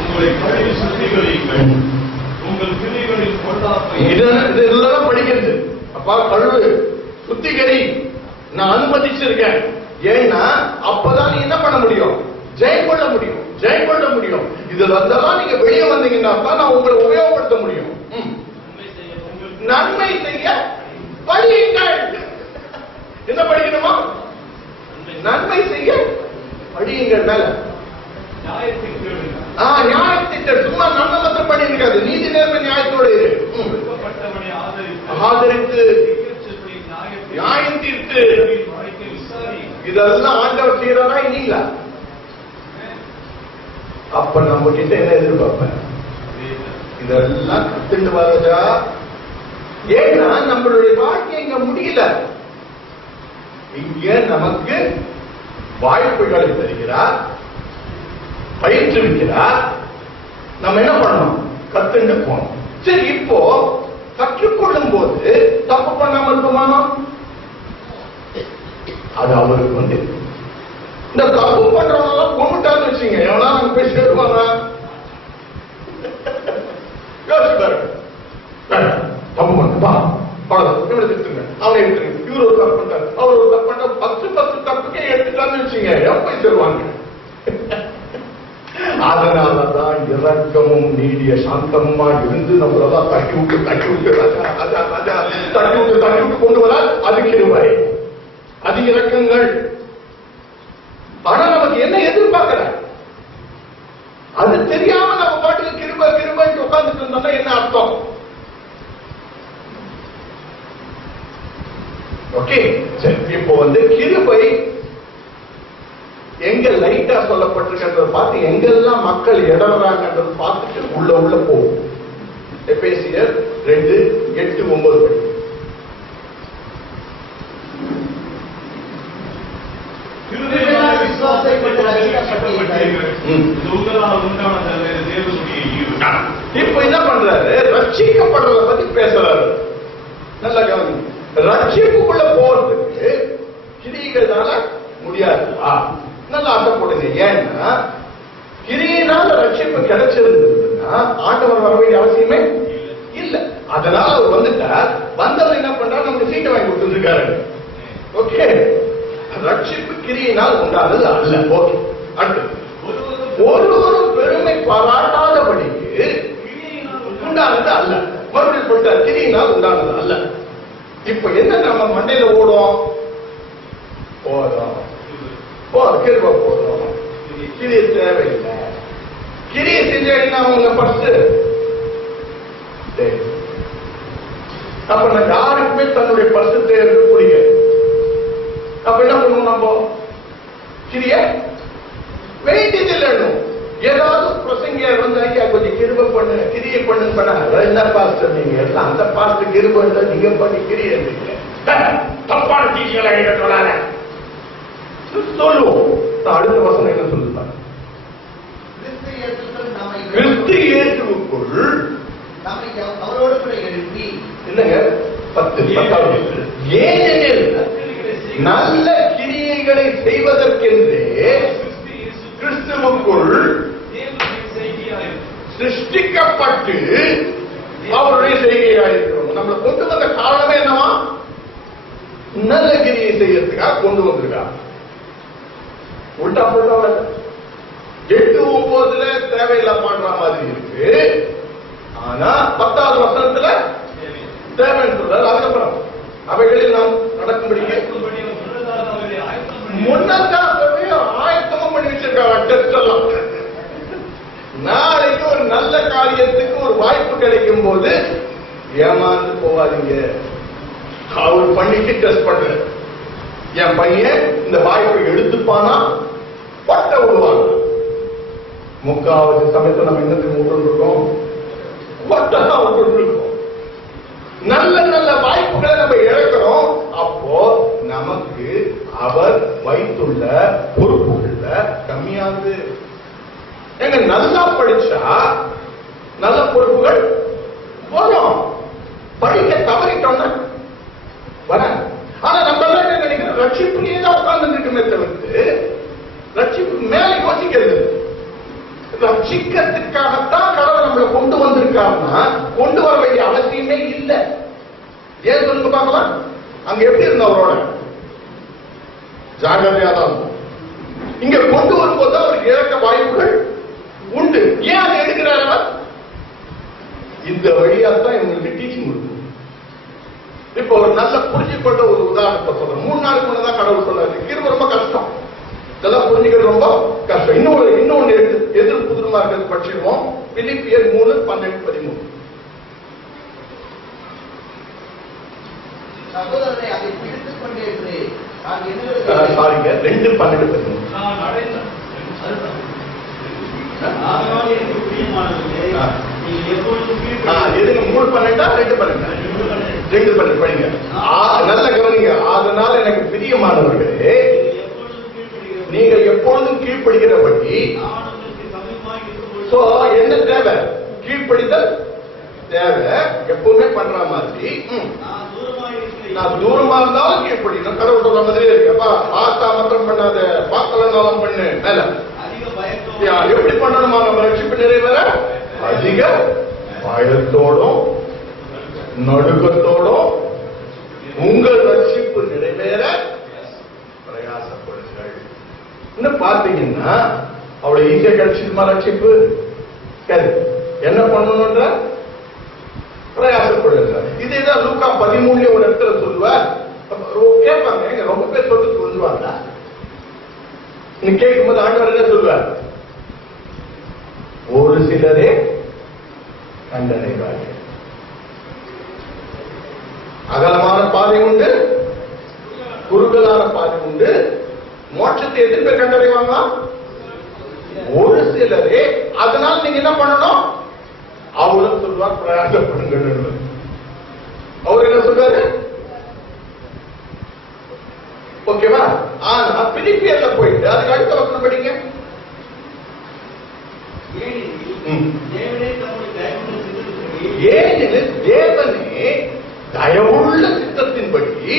உங்களை கழுவி சுத்திகரியுங்கள், உங்கள் கிளைகளில் பொல்லாப்பை. இதெல்லாம் படிக்கிறது. அப்பா கழுவு, சுத்திகரி, நான் அனுமதிச்சிருக்கேன். ஏன்னா அப்பதான் நீ என்ன பண்ண முடியும்? ஜெயம் கொள்ள முடியும், ஜெயம் கொள்ள முடியும். இதுல இருந்தெல்லாம் நீங்க வெளியே வந்தீங்கன்னா தான் நான் உங்களை உபயோகப்படுத்த முடியும். நன்மை செய்ய படியுங்கள். என்ன படிக்கணுமா? நன்மை செய்ய படியுங்கள். மேல நியாயத்திட்ட சும்மா நன்மை மாத்திரம் படி இருக்காது, நீதி நேர்மை நியாயத்தோடு இரு. ஆதரித்து நியாயம் தீர்த்து இதெல்லாம் ஆண்டவர் செய்யறதா இல்லைங்களா? அப்ப நம்ம கிட்ட என்ன எதிர்பார்ப்பேன்? இதெல்லாம் கத்துட்டு வரதா? ஏன்னா நம்மளுடைய வாழ்க்கை இங்க முடியல. இங்க நமக்கு வாய்ப்புகளை தருகிறார், பயிற்றுவிக்கிறார். நம்ம என்ன பண்ணணும்? கத்துண்டு போனோம். சரி, இப்போ கற்றுக்கொள்ளும் போது தப்பு பண்ணாம இருக்குமானோ? அது அவருக்கு வந்து இந்த தப்பு பண்றவங்க கொண்டுட்டான்னு வச்சுங்க, எவனா அங்க போய் சேருவாங்க? யோசிப்பாரு, தப்பு பண்ணா இவனை எடுத்துங்க, அவனை எடுத்துங்க, இவரு ஒரு தப்பு பண்றாரு, அவர் ஒரு தப்பு பண்ண 10 தப்புக்கே எடுத்துட்டான்னு வச்சுங்க, எவன் போய் சேருவாங்க? அதனாலதான் இரக்கமும் நீடிய சாந்தமா இருந்து நம்மளதான் தட்டி விட்டு கொண்டு வர. அது கிருபை, அது இரக்கங்கள். ஆனா நமக்கு என்ன எதிர்பார்க்கிற? அது தெரியாம நம்ம பாட்டுக்கு கிருபை கிருபை உட்கார்ந்துட்டு இருந்தோம்னா என்ன அர்த்தம்? ஓகே, சரி. இப்போ கிருபை எங்க லைட்டா சொல்லப்பட்டிருக்கிறத பார்த்து எங்கெல்லாம் மக்கள் இடறாங்கன்றத பார்த்துட்டு உள்ள போகும். எபேசியர் 2:8-9. இப்ப என்ன பண்றாரு? ரட்சிக்கப்படுறத பத்தி பேசுறாரு. நல்ல கவனம். ரட்சிப்புக்குள்ள போறதுக்கு கிரியைகளால முடியாது. நல்லா ஆசைப்படுங்க. ஏன்னா கிரியினால ரட்சிப்பு கிடைச்சிருந்ததுன்னா ஆண்டவர் வர வேண்டிய அவசியமே இல்லை. அதனால அவர் வந்துட்டார். வந்தவர் என்ன பண்றாரு? நமக்கு சீட்டை வாங்கி கொடுத்துருக்காரு. ஓகே, ரட்சிப்பு கிரியினால் உண்டானது அல்ல. ஓகே, அடுத்து ஒருவரும் பெருமை பாராட்டாதபடிக்கு உண்டானது அல்ல. மறுபடியும் சொல்லிட்டார், கிரியினால் உண்டானது அல்ல. இப்ப என்ன நம்ம மண்டையில ஓடும்? போதும் கிருபை போதும், கிரியை தேவையில்லை. கிரியை செஞ்சா அவங்க பர்ஸ். அப்ப நான் யாருக்குமே தன்னுடைய பர்ஸ் தேர்வு பிடிக்க. அப்ப என்ன பண்ணுவோம்? நம்ம கிரிய வேண்டியதில்லை. ஏதாவது பிரசங்க இங்க வந்து ஐயா கொஞ்சம் கிருபை பண்ணு, கிரியை பண்ணுன்னு பண்ண என்ன பாஸ்டர் நீங்க எல்லாம் அந்த பாஸ்டர் கிருபை நீங்க பண்ணி கிரியை இருந்தீங்க தப்பான டீச்சர்களை எங்க சொல்லாத சொல்லுவோம். அடுத்த வசனம் என்ன சொல்லுவாங்க? கிறிஸ்து இயேசுவுக்குள் அவரோடு கூட எழுப்பி என்னங்க 10 ஏனெனில் நல்ல கிரியைகளை செய்வதற்கென்றே கிறிஸ்துவுக்குள் சிருஷ்டிக்கப்பட்டு அவருடைய செய்கையாயிருக்கிறோம். நம்மளை கொண்டு வந்த காரணமே என்னவா? நல்ல கிரியை செய்யறதுக்காக கொண்டு வந்திருக்கா. உள்டா போட்டா 8-9 தேவையில்லை பண்ற மாதிரி இருக்கு. ஆனா 10வது வசனத்துல தேவைன்னு சொல்றாரு. அதுக்கப்புறம் அவைகளில் நாம் நடக்கும்படியே முன்னதாகவே ஆயத்தமும் பண்ணி வச்சிருக்காங்க. நாளைக்கு ஒரு நல்ல காரியத்துக்கு ஒரு வாய்ப்பு கிடைக்கும் போது ஏமாந்து போவாதீங்க. அவர் பண்ணிட்டு டெஸ்ட் பண்ற என் பையன் இந்த வாய்ப்பை எடுத்துப்பானா பட்ட விடுவாங்க. 3வது சமயத்தில் நம்ம என்னத்துக்கு விட்டுருக்கோம்? பட்டதான் விட்டுருக்கோம். நல்ல நல்ல வாய்ப்புகளை நம்ம இழக்கிறோம். அப்போ நமக்கு அவர் வைத்துள்ள பொறுப்புகள்ல கம்மியாகுது. எங்க நல்லா படிச்சா நல்ல பொறுப்புகள் வரும். படிக்க தவறிட்டோம்னா வர. ஆனா நம்ம என்ன நினைக்கிறோம்? ரட்சிப்புலயே தான் உட்கார்ந்து இருக்குமே தவிர்த்து ரட்சிப்பு மேல யோசிக்கிறது. ரட்சிக்கிறதுக்காகத்தான் கடவுள் நம்மளை கொண்டு வந்திருக்காருன்னா கொண்டு வர வேண்டிய அவசியமே இல்லை. ஏன் சொல்லுங்க பார்க்கலாம். அங்க எப்படி இருந்த அவரோட ஜாகிரதையா தான் இங்க கொண்டு வரும்போது அவருக்கு இழக்க வாய்ப்புகள் உண்டு. ஏன் அதை எடுக்கிறார் அவர்? இந்த வழியா தான் இவங்களுக்கு டீச்சிங் கொடுக்கும். இப்ப ஒரு நல்ல புரிஞ்சுக்கொண்ட ஒரு உதாரணத்தை சொல்றேன். 3 நாளுக்கு முன்னதான் கடவுள் சொன்னாரு கிருபை ரொம்ப கஷ்டம், இதெல்லாம் புரிஞ்சுக்கிறது ரொம்ப கஷ்டம். இன்னொன்னு எதிர் புதிரமா இருக்கிறது படிச்சிருவோம். பிலிப்பியர் 3:12-13. சகோதரனை அதை பிடித்துக் கொண்டே சாரிங்க 2:12-13. நான் அடைந்த ஆகவே எனக்கு பிரியமானவர்களே, நீங்கள் எப்பொழுதும் எதுங்க 3:12 2:12 படிங்க. நல்ல கவனிங்க. அதனால எனக்கு பிரியமானவர்களே நீங்கள் எப்பொழுதும் கீழ்ப்படுகிறபடி. என்ன தேவை? கீழ்ப்படிதல் தேவை. எப்பவுமே பண்ற மாதிரி நான் தூரமா இருந்தாலும் கீழ்ப்படிக்கணும். கடவுள் சொல்ற மாதிரியே இருக்கு. பார்த்தா மாத்திரம் பண்ணாத, பார்க்கலனாலும் பண்ணு. மேல எப்படி பண்ணணுமா? நம்ம ரட்சிப்பு நிறைவேற அதிக பயத்தோடும் நடுக்கத்தோடும் உங்கள் ரட்சிப்பு நிறைவேற பிரயாசப்படுங்கள். இன்னும் பார்த்தீங்கன்னா அவ்வளவு ஈஸியா கிடைச்சிருமா ரட்சிப்பு? என்ன பண்ணணும்ன்ற பிரயாசப்படுங்க. இதேதான் லூக்கா 13 ஒரு இடத்துல சொல்லுவார். கேட்பாங்க, ரொம்ப பேர் சொல்லுவாங்க. நீ கேட்கும்போது ஆண்டவர் என்ன சொல்லுவார்? ஒரு சிலரே கண்டடைவார்கள். அகலமான பாதை உண்டு, குறுகலான பாதை உண்டு. மோட்சத்தை எதிர்ப்பு கண்டடைவாங்க ஒரு சிலரே. அதனால நீங்க என்ன பண்ணணும்? அவரும் சொல்லுவார் பிரயாசப்படுங்க. அவர் என்ன சொல்றாரு? ஓகேவா? ஆனா பிலிப்பியர்ல போயிட்டு அதுக்கு அடுத்த வசனம் படிங்க. ஏனெனில் தேவனே தயவுள்ள சித்தத்தின்படி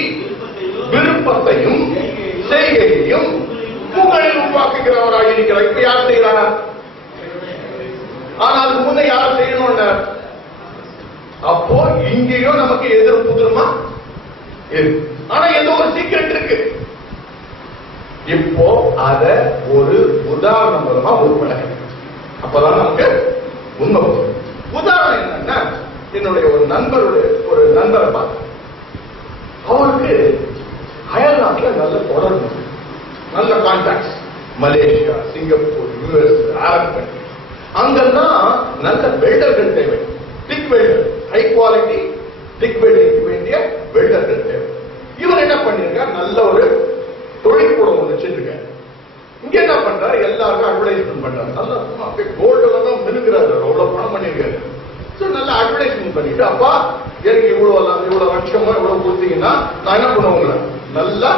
விருப்பத்தையும் செய்கையையும் உங்களில் உருவாக்குகிறவராக இருக்கிறார். இப்ப யார் செய்யறாங்க? ஆனா அதுக்கு முன்ன யார் செய்யணும்? அப்போ இங்கேயும் நமக்கு எதிர் புதிரமா இருக்கு. ஆனா ஏதோ ஒரு சீக்கிரம் இருக்கு. இப்போ அத ஒரு உதாரணம் மூலமா உருப்பட அப்பதான் நமக்கு உண்மை. உதாரணம் என்னன்னா, என்னுடைய ஒரு நண்பரை பார்த்தேன். அவருக்கு அயல்நாட்டில் நல்ல தொடர்பு, நல்ல கான்டாக்ட்ஸ். மலேசியா, சிங்கப்பூர், யுஎஸ், அரபு கண்ட்ரி. அங்கெல்லாம் நல்ல வெல்டர்கள் தேவை. திக் வெல்டர், ஹை குவாலிட்டி திக் வெல்டிங் வேண்டிய வெல்டர்கள் தேவை. இவர் என்ன பண்ணிருக்கார்? நல்ல ஒரு தொழிற்கூடம் ஒன்று வச்சிருக்காரு. இங்க என்ன பண்றாரு? எல்லாருக்கும் அட்வர்டைஸ்மெண்ட் பண்றாரு. நல்லா சும்மா அப்படியே கோல்டுல தான் மினுக்கிறாரு, அவ்வளவு பணம் பண்ணிருக்காரு. நல்லா அட்வர்டைஸ்மெண்ட் பண்ணிட்டு, அப்பா எனக்கு இவ்வளவு லட்சமா இவ்வளவு கொடுத்தீங்கன்னா நான் என்ன பண்ணுவோங்கள நல்லா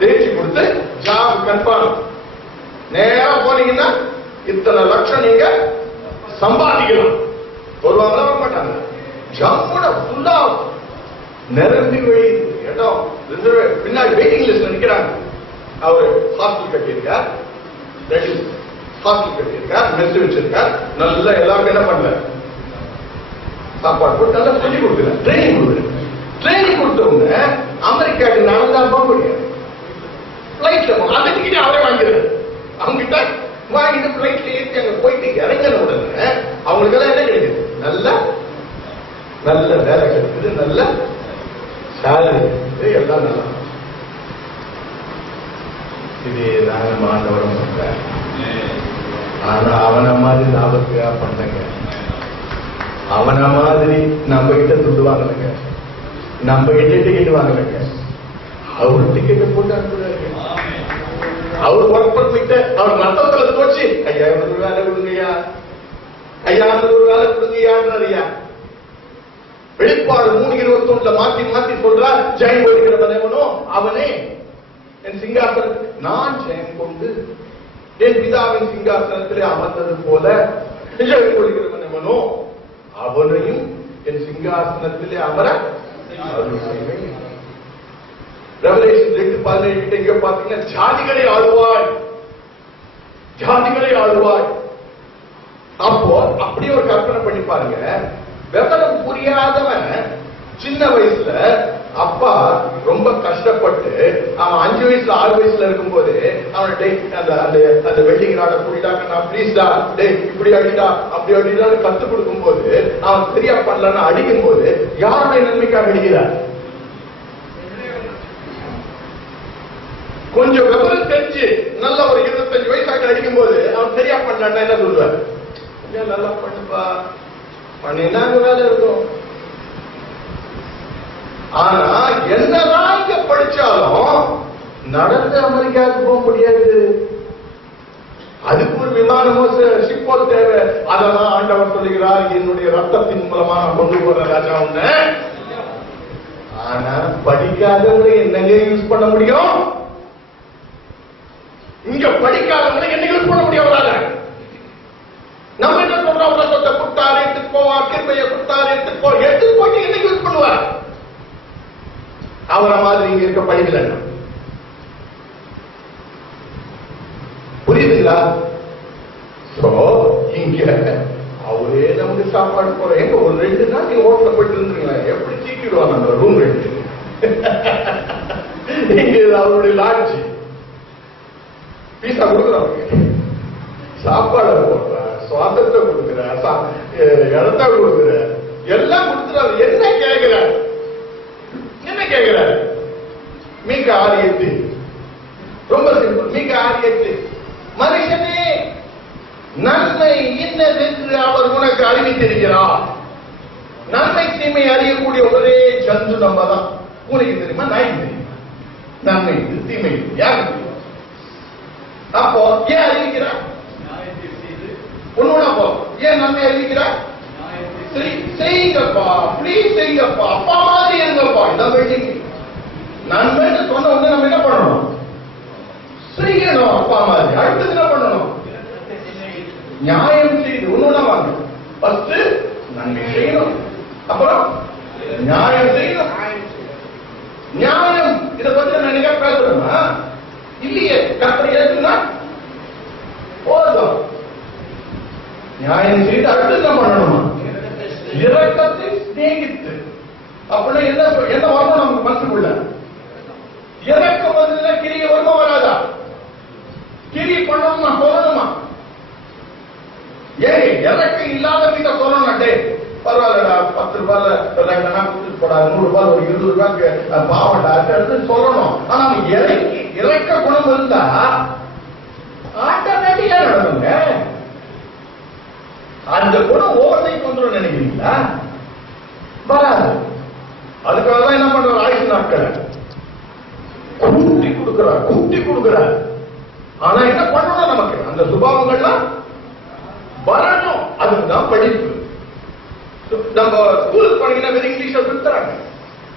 தேய்ச்சி கொடுத்து ஜாப் கன்ஃபார்ம். நேரா போனீங்கன்னா இத்தனை லட்சம் நீங்க சம்பாதிக்கலாம். வருவாங்களா வர மாட்டாங்க. ஜம்முட ஃபுல்லா நிரம்பி வழி இடம் பின்னாடி வெயிட்டிங் லிஸ்ட்ல நிக்கிறாங்க. அவர் ஹாஸ்டல் கட்டியிருக்கார், ஹாஸ்டல் கட்டியிருக்கார், மெஸ் வச்சிருக்கார். நல்லா எல்லாருக்கும் என்ன பண்ணல சாப்பாடு போட்டு நல்லா சொல்லி கொடுக்குறேன், ட்ரைனிங் கொடுக்குறேன். ட்ரைனிங் கொடுத்தவங்க அமெரிக்காவுக்கு நடந்தா போக முடியாது. பிளைட்ல அந்த டிக்கெட் அவரே வாங்கிடுறாரு. அவங்க கிட்ட வாங்கிட்டு பிளைட்ல ஏற்றி அங்க போயிட்டு இறங்கின உடனே அவங்களுக்கு எல்லாம் என்ன கிடைக்குது? நல்ல நல்ல வேலை கிடைக்குது, நல்ல சேலரி இருக்குது, எல்லாம் நல்லா. இதேதான் நம்ம ஆண்டவரும் பண்றாரு. ஆனா அவனை மாதிரி லாபத்துக்கா பண்ணங்க, அவனை மாதிரி நம்ம கிட்ட துண்டு வாங்கலங்க, நம்ம கிட்ட டிக்கெட் வாங்கலங்க. அவரு டிக்கெட் போட்டு அனுப்புறாரு. அவர் ஒர்க் பண்ணிட்டு அவர் ரத்தத்துல தோச்சு 5000 வேலை கொடுங்கய்யா, 5000 வேலை கொடுங்கய்யா. வெளிப்பாடு 3:21 மாத்தி மாத்தி சொல்றார், ஜெயம் கொள்கிறவனோ அவனே என் சிங்காசனத்தில் நான் ஜெயம் கொண்டு என் பிதாவின் சிங்காசனத்திலே அமர்ந்தது போல ஜெயம் கொள்கிறவனோ அவனையும் என் சிங்காசனத்திலே அமர அருள் செய்வேன். ரெவலேஷன் 8:17 இங்க பாத்தீங்கன்னா ஜாதிகளை ஆளுவாய், ஜாதிகளை ஆளுவாய். அப்போ அப்படியே ஒரு கற்பனை பண்ணி பாருங்க. விவரம் புரியாதவன் சின்ன வயசுல அப்பா ரொம்ப கஷ்டப்பட்டு அவன் 5 வயசுல 6 வயசுல இருக்கும் போது அவன் அந்த வெல்டிங் ராட புடிடாக்கா பிளீஸ்டா டே இப்படி அடிடா அப்படி அடிடான்னு கத்து கொடுக்கும் போது அவன் சரியா பண்ணலன்னு அடிக்கும் போது யாருடைய நன்மைக்காக அடிக்கிறார்? கொஞ்சம் விவரம் தெரிஞ்சு நல்ல ஒரு 25 வயசாக அடிக்கும் போது அவன் சரியா பண்ணலன்னா என்ன சொல்லுவார்? நல்லா பண்ணுப்பா, பண்ணினா வேலை இருக்கும். ஆனா என்னதான் இங்க படிச்சாலும் நடந்து அமெரிக்காவுக்கு போக முடியாது. அதுக்கு ஒரு விமானமோ ஷிப்போ தேவை. அதெல்லாம் ஆண்டவர் சொல்லுகிறார், என்னுடைய ரத்தத்தின் மூலமா நான் கொண்டு போற ராஜா உன்ன. ஆனா படிக்காதவங்களை என்னங்க யூஸ் பண்ண முடியும்? இங்க படிக்காதவங்களை என்ன யூஸ் பண்ண முடியும்? நம்ம என்ன சொல்றோம்? உலகத்தை குட்டார் எடுத்துக்கோ, கிருபையை குட்டார் எடுத்துக்கோ, எடுத்து போட்டு என்ன யூஸ் பண்ணுவார்? அவரை மாதிரி இங்க இருக்க படிக்கல. புரியுதுங்களா? இங்க அவரே நமக்கு சாப்பாடு போற எங்க ஒரு 2 நாள் நீங்க ஹோட்டல போயிட்டு இருந்தீங்களா? எப்படி சீக்கிடுவாங்க அந்த ரூம் ரெண்டு. இங்க அவருடைய லாட்ஜ் பீஸா கொடுக்குறாங்க, சாப்பாடு போடுற, சுவாசத்தை கொடுக்குற, இடத்த கொடுக்குற, எல்லாம் கொடுத்துறாரு. என்ன கேட்கிறார்? என்ன கேட்கிறார்? மீக 6:8 ரொம்ப சிம்பிள். மீக 6:8 மனுஷனே நன்மை இன்னதென்று அவர் உனக்கு அறிவித்திருக்கிறார். நன்மை தீமை அறியக்கூடிய ஒரே ஜந்து நம்ம தான். உனக்கு தெரியுமா? நாய்க்கு தெரியுமா நன்மை தீமை? யாருக்கு தெரியும்? அப்போ ஏன் அறிவிக்கிறார்? உன்னோட ஏன் நன்மை அறிவிக்கிறார்? செய்யுங்கப்பா, ப்ளீஸ் செய்யுங்கப்பா, அப்பா மாதிரி இருங்கப்பா. இதான் வெட்டிங். நன்மைன்னு சொன்ன உடனே நம்ம என்ன பண்ணணும்? செய்யணும் அப்பா மாதிரி. அடுத்தது என்ன பண்ணணும்? நியாயம் செய்து ஒன்னொன்னா வாங்க. ஃபர்ஸ்ட் நன்மை செய்யணும், அப்புறம் நியாயம் செய்யணும். நியாயம் இதை பத்தி நினைக்க பேசுறோமா? இல்லையே. கற்பனை ஏற்றுனா போதும். நியாயம் செய்து அடுத்து என்ன பண்ணணுமா? இரக்கத்தை சிநேகித்து. அப்படின்னா என்ன வரணும் நமக்கு மனசுக்குள்ள? இரக்கம் வந்ததுன்னா கிரிய வருமா வராதா? கிரி பண்ணணுமா சொல்லணுமா? ஏன் இறக்கம் இல்லாத கிட்ட சொல்லணும்? டே பரவாயில்லடா, 10 ரூபாய்ல 2 கொடுத்துட்டு போடா, 100 ரூபாய் ஒரு 20 ரூபாய்க்கு பாவண்டா சொல்லணும். ஆனா இறக்க குணம் இருந்தா ஆட்டோமேட்டிக்கா நடக்குங்க. அந்த குணம் ஓவர்டேக் வந்துடும் நினைக்கிறீங்களா? வராது. அதுக்காக தான் என்ன பண்ற? ஆயுஷ் நாட்களை கூட்டி கொடுக்கிறார், கூட்டி கொடுக்கிறார். ஆனா என்ன பண்ணணும், நமக்கு அந்த சுபாவங்கள்லாம் வரணும். அதுதான் படிப்பு. நம்ம ஸ்கூலுக்கு போனீங்கன்னா வெறும் இங்கிலீஷை சொல்லுறாங்க,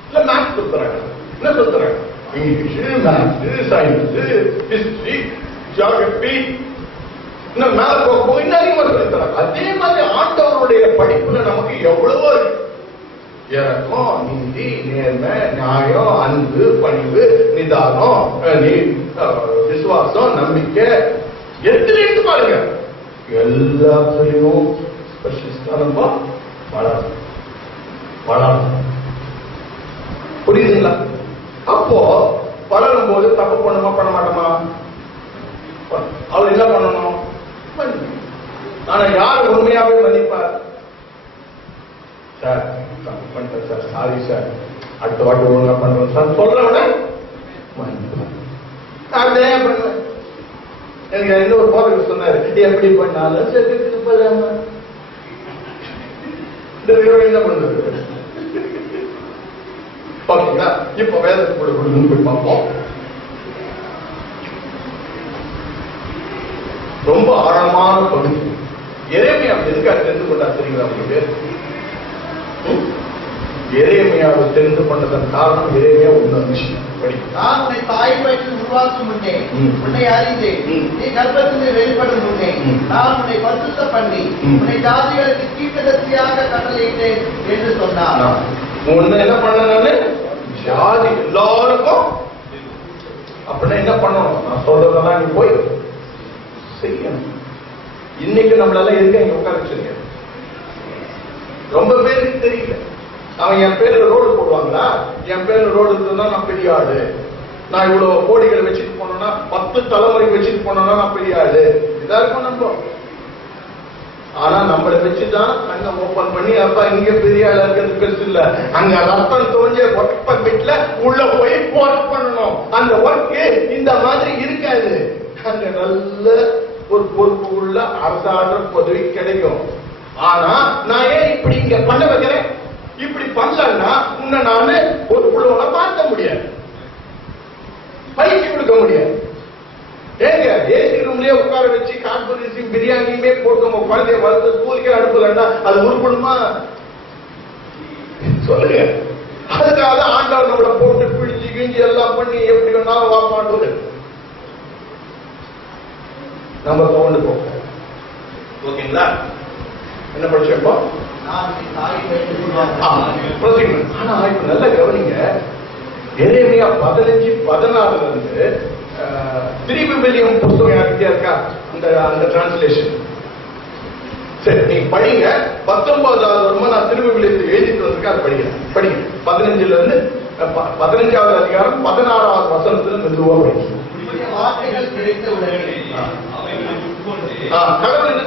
இல்ல மேத்ஸ் சொல்லுறாங்க. என்ன சொல்லுறாங்க? English, maths, science, history, geography, இன்னும் மேல போக இன்னும் அதிகமா சொல்லித்தராங்க. அதே மாதிரி ஆண்டவருடைய படிப்புல நமக்கு எவ்வளவோ இருக்கு. இறக்கம், நீதி, நேர்மை, நியாயம், அன்பு, பணிவு, நிதானம், விசுவாசம், நம்பிக்கை, எடுத்து பாருங்க. எல்லாத்துலயும் ஸ்பெஷலிஸ்டா நம்ம வளரணும். புரியுதுங்களா? அப்போ வளரும் போது தப்பு பண்ணுமா பண்ண மாட்டோமா? அவர் என்ன பண்ணணும்? ஆனா யார் உண்மையாவே மதிப்பார்? சார் தப்பு பண்றேன் சார், சாரி சார், அடுத்த வாட்டி ஒழுங்கா பண்றேன் சார் சொல்ல விட எனக்கு இன்னொரு போதகர் சொன்னாரு, எப்படி பண்ணாலும் செத்துட்டு போதாம என்ன பண்றது? பாத்தீங்களா? இப்ப வேதத்துக்குள்ள போய் பார்ப்போம். ரொம்ப ஆழமான பகுதி. எரேமியா எதுக்காக தெரிந்து கொண்டா தெரியுங்களா உங்களுக்கு? எரேமியாவை தெரிந்து கொண்டதன் காரணம் எரேமியா ஒண்ணு விஷயம் படிக்கும். நான் உன்னை தாய் வயிற்றில் உருவாக்கும் முன்னே உன்னை அறிந்தேன், நீ கர்ப்பத்தில் வெளிப்படும் முன்னே நான் உன்னை பரிசுத்த பண்ணி உன்னை ஜாதிகளுக்கு தீர்க்கதரிசியாக கட்டளையிட்டேன் என்று சொன்னார். ஒண்ணு என்ன பண்ண, ஜாதி எல்லாருக்கும் அப்படின்னா என்ன பண்ணணும்? நான் சொல்றதெல்லாம் நீ போய் செய்யணும். இன்னைக்கு நம்மளால எதுக்கு இங்க உட்கார வச்சிருக்க? ரொம்ப பேருக்கு தெரியல. அவன் என் பேர்ல ரோடு போடுவாங்களா, என் பேர்ல ரோடு இருந்தா நான் பெரிய ஆளு, நான் இவ்வளவு கோடிகளை வச்சுட்டு போனோம்னா 10 தலைமுறைக்கு வச்சுட்டு போனோம்னா நான் பெரிய ஆளு, இதா இருக்கும் நம்புறோம். ஆனா நம்மளை வச்சுதான் அங்க ஓபன் பண்ணி அப்ப இங்க பெரிய ஆளா இருக்கிறது பெருசு இல்ல, அங்க ரத்தம் தோஞ்ச ஒர்க் பர்மிட்ல உள்ள போய் ஒர்க் பண்ணணும். அந்த ஒர்க் இந்த மாதிரி இருக்காது. அங்க நல்ல ஒரு பொறுப்பு உள்ள அரசாங்கம் பதவி கிடைக்கும். ஆனா நான் ஏன் இப்படி இங்க பண்ண வைக்கிறேன்? இப்படி பண்ணலன்னா உன்னை நானு ஒரு புள்ளோட பார்க்க முடியாது, பயிற்சி கொடுக்க முடியாது. ஏங்க ஏசி ரூம்லயே உட்கார வச்சு கான்பரன்ஸும் பிரியாணியுமே போட்டு உங்க குழந்தைய வளர்த்து ஸ்கூலுக்கே அனுப்பலன்னா அது உருப்படுமா? சொல்லுங்க. அதுக்காக ஆண்டவர் நம்மளை போட்டு பிடிச்சி கிஞ்சி எல்லாம் பண்ணி எப்படி வேணாலும் வாப்பாடுவது நம்ம தோண்டு போக. ஓகேங்களா? என்ன படிச்சப்போ? ஆனா இப்ப நல்ல கவனிங்க. எரேமியா 15:16 இருந்து திருவிவிலியம் புத்தகம் யாருக்கே இருக்கா? அந்த டிரான்ஸ்லேஷன் சரி நீங்க படிங்க. 19வது வருமா நான் திருவிவிலியத்தை எழுதிட்டு வந்திருக்கேன், அது படிங்க. 15ல இருந்து 15வது அதிகாரம் 16வது வசனத்துல மெதுவா படிங்க. கடவுள்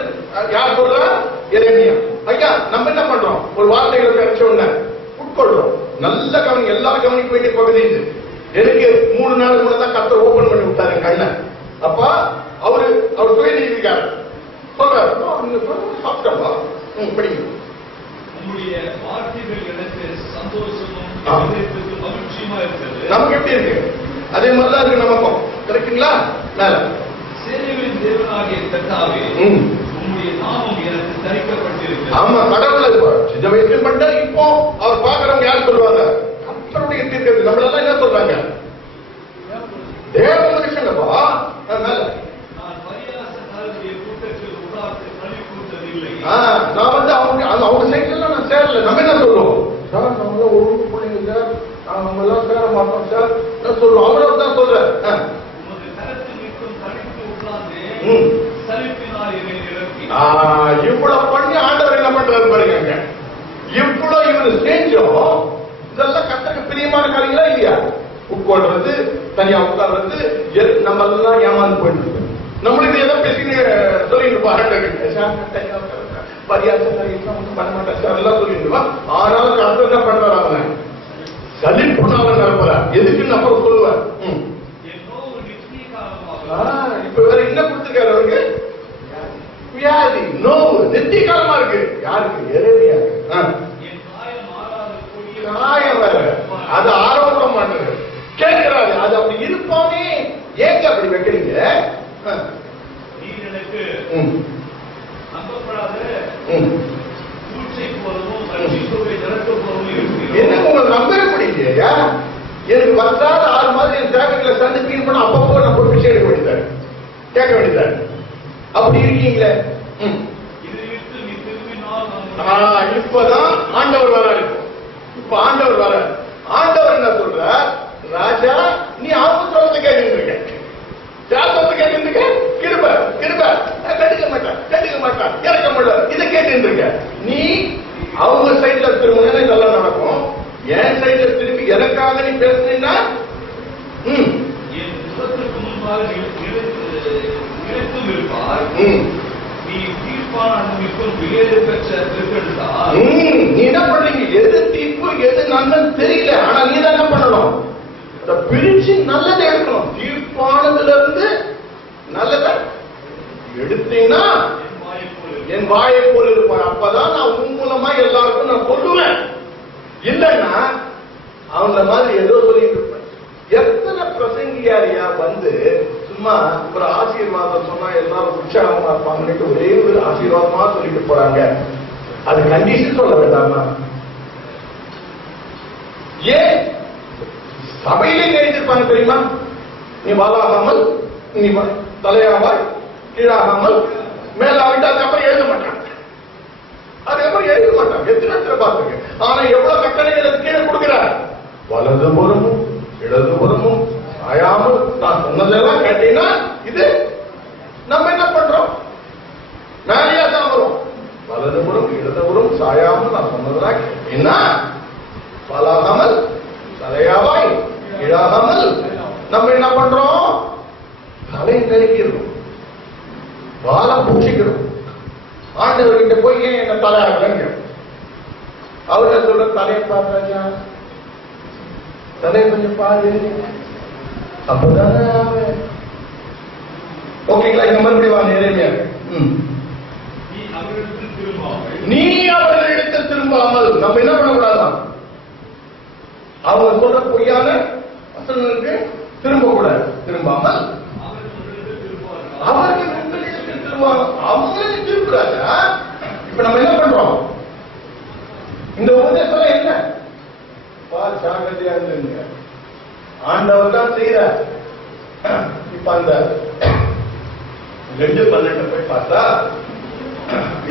யார் சொல்றா? எரேமியா. ஐயா நம்ம என்ன பண்றோம்? ஒரு வார்த்தைகளை கிடைச்ச உடனே உட்கொள்றோம். நல்ல கவனி, எல்லாரும் கவனிக்க வேண்டிய பகுதி இது. எனக்கு 3 நாள் கூட தான் கர்த்தர் ஓபன் பண்ணி விட்டாரு கண்ணை. அப்ப அவர் சுயநீதிக்காரர் சொல்றாரு, சாப்பிட்டப்பா படிங்க. உங்களுடைய வார்த்தைகள் எனக்கு சந்தோஷமும் மகிழ்ச்சியுமா இருக்கிறது. நமக்கு எப்படி இருக்கு? அதே மாதிரிதான் இருக்கு நமக்கும். கரெக்டுங்களா? மேல சேனைகளின் தேவனாகிய கர்த்தாவே, உங்களுடைய நாமம் எனக்கு தரிக்கப்பட்டிருக்கு. ஆமா, கடவுள் சின்ன வயசுல பண்ணாரு. இப்போ அவர் பாக்குறவங்க யார் சொல்லுவாங்க? கர்த்தருடைய தீர்க்கதரிசி. நம்மளெல்லாம் என்ன சொல்றாங்க? தேவ மனுஷங்கப்பா. மேல நான் பரியாசக்காரருடைய கூட்டத்தில் உட்கார்ந்து களி கூட்டதில்லை. நான் அவங்க சைட்ல நான் சேரல. நம்ம என்ன சொல்லுவோம்? சார் நம்ம ஒரு பிள்ளைங்க சார், நம்ம எல்லாம் சேர மாட்டோம் சார் சொல்லுவோம். அவ்வளவு தான் சொல்றேன். உமது கரத்தில் நிற்கும் தனித்து உட்கார்ந்து சலிப்பினால் என்னை நிரப்பி. இவ்வளவு பண்ணி ஆண்டவர் என்ன பண்றாரு பாருங்க. இவ்வளவு இவரு செஞ்சோம். இதெல்லாம் கர்த்தருக்கு பிரியமான காரியங்களா இல்லையா? உட்கொள்றது, தனியா உட்கார்றது, நம்ம எல்லாம் ஏமாந்து போயிட்டு இருக்கோம். நம்மளுக்கு ஏதோ பேசி சொல்லிட்டு பண்ண மாட்டேன் சார் எல்லாம் சொல்லிட்டு. ஆனாலும் கர்த்தர் என்ன பண்றாரு? அவன் சலிப்புனால நிரப்புறார். எதுக்குன்னு அப்புறம் சொல்லுவார். இப்ப வேற என்ன கொடுத்துருக்காரு அவருக்கு? வியாதி, நோவு, நெத்தி காலமா இருக்கு. யாருக்கு? எரேமியா. காயம் வேற, அது ஆரோக்கிய மாட்டேங்குது. கேட்கிறாரு, அது அப்படி இருப்பானே, ஏங்க அப்படி வைக்கிறீங்க? நமக்கு ம், நம்பப்படாத ம். பூச்சை போலவும் ரட்சிப்பை திறக்க போலவும் இருக்கிறோம். என்ன உங்களை நம்பவே முடியலையா? எனக்கு வந்தால் 6 மாதம் என் டிராபிக்ல சந்து கிளீன் பண்ண அப்பப்போ நான் போய் பிச்சை எடுக்க வேண்டியதாரு, கேட்க வேண்டியதாரு. அப்படி இருக்கீங்களே. ம். இதை விட்டு நீ திரும்பினால் நாம் இப்பதான் ஆண்டவர் வராரு. இப்ப ஆண்டவர் வர ஆண்டவர் என்ன சொல்ற? ராஜா, நீ அவங்க சொல்றதை கேட்டு இருக்க, சாஸ்திரத்தை கேட்டு இருக்க, கிருப கிருப கண்டுக்க மாட்டான் இறக்க முடியல, இதை கேட்டு இருக்க. நீ அவங்க சைட்ல திரும்ப இதெல்லாம் நடக்கும். என் சைட்ல திரும்பி எனக்காக நீ பேசுனீங்கன்னா என் முகத்திற்கு முன்பாக நிலைத்தும் இருப்பார். நீ தீர்ப்பான அனுபவிக்கும் வெளியேறு பெற்ற திருக்கெடுத்தால் நீ என்ன பண்றீங்க? எது தீர்ப்பு எது நல்லது தெரியல. ஆனா நீ தான் என்ன பண்ணணும்? அதை பிரிச்சு நல்லதை எடுக்கணும். தீர்ப்பானதுல இருந்து நல்லதை எடுத்தீங்கன்னா என் வாயை போல இருப்பார். அப்பதான் நான் உன் மூலமா எல்லாருக்கும் நான் சொல்லுவேன். இல்லைன்னா அவங்க மாதிரி ஏதோ சொல்லிட்டு இருப்பேன். எத்தனை பிரசங்கியாரியா வந்து சும்மா ஒரு ஆசீர்வாதம் சொன்னா எல்லாரும் உற்சாகமா இருப்பாங்கன்னு ஒரே ஒரு ஆசீர்வாதமா சொல்லிட்டு போறாங்க. அது கண்டிஷன் சொல்ல வேண்டாமா? ஏன் சபையிலே நினைச்சிருப்பாங்க தெரியுமா? நீ வாழாகாமல் நீ தலையாவாய், கீழாகாமல் மேலாவிட்டு அதுக்கப்புறம் எழுத மாட்டாங்க. அதுக்கப்புறம் எழுத மாட்டாங்க. எத்தனை இடத்துல பார்த்துங்க. ஆனா எவ்வளவு கட்டளைகளை கீழே கொடுக்கிறார். வலது புறமும் இடது புறமும் சாயாமல் நான் சொன்னதெல்லாம் கேட்டீங்கன்னா இது நம்ம என்ன பண்றோம்? மேலேயா தான் வரும். வலது புறம் இடது புறம் சாயாமல் நான் சொன்னதெல்லாம் கேட்டீங்கன்னா பலாகாமல் தலையாவாய், கீழாகாமல் நம்ம என்ன பண்றோம்? தலை நெருக்கிறோம், வாழை பூச்சிக்கிறோம். ஆண்டவர்கிட்ட போய் ஏன் என்ன தலையாகலங்க? அவரை சொல்ற தலையை பார்த்தாச்சா? தலையை கொஞ்சம் பாரு, அப்பதானே ஓகேங்களா? இந்த மாதிரி வாங்க எளிமையா. நீ அவரிடத்தில் திரும்பாமல் நீ அவர்களிடத்தில் திரும்பாமல் நம்ம என்ன பண்ணக்கூடாதான்? அவங்க சொல்ற பொய்யான வசனங்களுக்கு திரும்ப கூடாது. திரும்பாமல் அவர்கள் உங்களிடத்தில் திரும்புவாங்க. அவங்களே திரும்புறாங்க. இப்ப நம்ம என்ன பண்றோம்? இந்த உபதேசம் என்ன? ஜாகிரதையா இருந்துங்க. ஆண்டவர் தான் செய்யறார். இப்ப அந்த 2:12 போய் பார்த்தா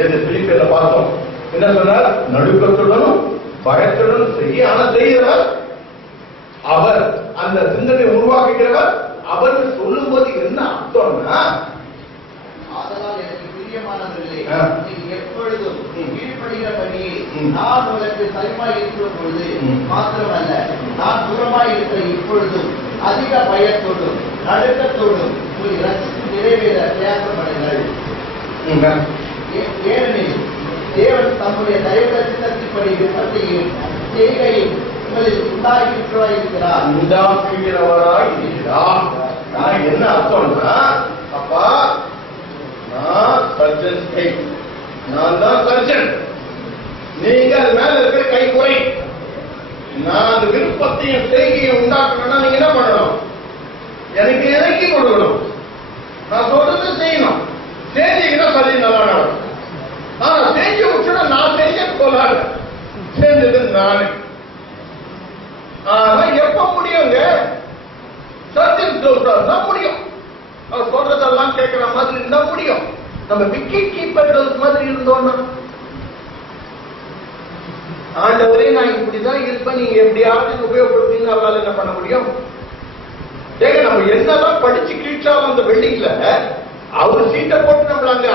எந்த பிலிப்பியர்ல பார்த்தோம். என்ன சொன்னார்? நடுக்கத்துடனும் பயத்துடனும் செய்ய. ஆனா செய்கிறார் அவர். அந்த சிந்தனை உருவாக்குகிறவர் அவர். சொல்லும் போது என்ன அர்த்தம்னா, ஆதலால் எனக்கு பிரியமானவர்களே, நீங்கள் எப்பொழுதும் கீழ்ப்படுகிறபடியே நான் உங்களுக்கு சரிமாய் இருக்கிற பொழுது மாத்திரமல்ல, நான் தூரமாய் இருக்கிற இப்பொழுதும் அதிக பயத்தோடும் நடுக்கத்தோடும் உங்கள் இரட்சிப்பு நிறைவேற பிரயாசப்படுங்கள். ஏனெனில் தேவன் தம்முடைய தயவுத்தின்படி விருப்பத்தையும் செய்கையும் உங்களில் உண்டாக்கியிருக்கிறார். நான் என்ன அர்த்தம்னா, அப்பா நான் சர்ஜன், நான் தான் சர்ஜன். நீங்க அது மேல இருக்கிற கை குறை. நான் அந்த விருப்பத்தையும் செய்கையும் உண்டாக்கணும்னா நீங்க என்ன பண்ணணும்? எனக்கு இறக்கி கொடுக்கணும். நான் சொல்றது செய்யணும். செஞ்சீங்கன்னா சரி, நல்லா நடக்கும். ஆனா செஞ்சு முடிச்சுன்னா நான் செஞ்சது போலாரு, செஞ்சது நானு. ஆனா எப்ப முடியுங்க? சர்ஜன் சொல்றாருன்னா முடியும். அவர் சொல்றதெல்லாம் கேட்கிற மாதிரி இருந்தா முடியும். நம்ம விக்கெட் கீப்பர்கள் மாதிரி இருந்தோம்னா, ஆண்டவரே நான் இப்படிதான் இருப்பேன், நீங்க எப்படியாவது உபயோகப்படுத்தீங்க, அவரால் என்ன பண்ண முடியும்? ஏங்க நம்ம என்னதான் படிச்சு கீழ்ச்சாலும் அந்த வெள்ளிங்ல அவர் சீட்டை போட்டு நம்மள அங்க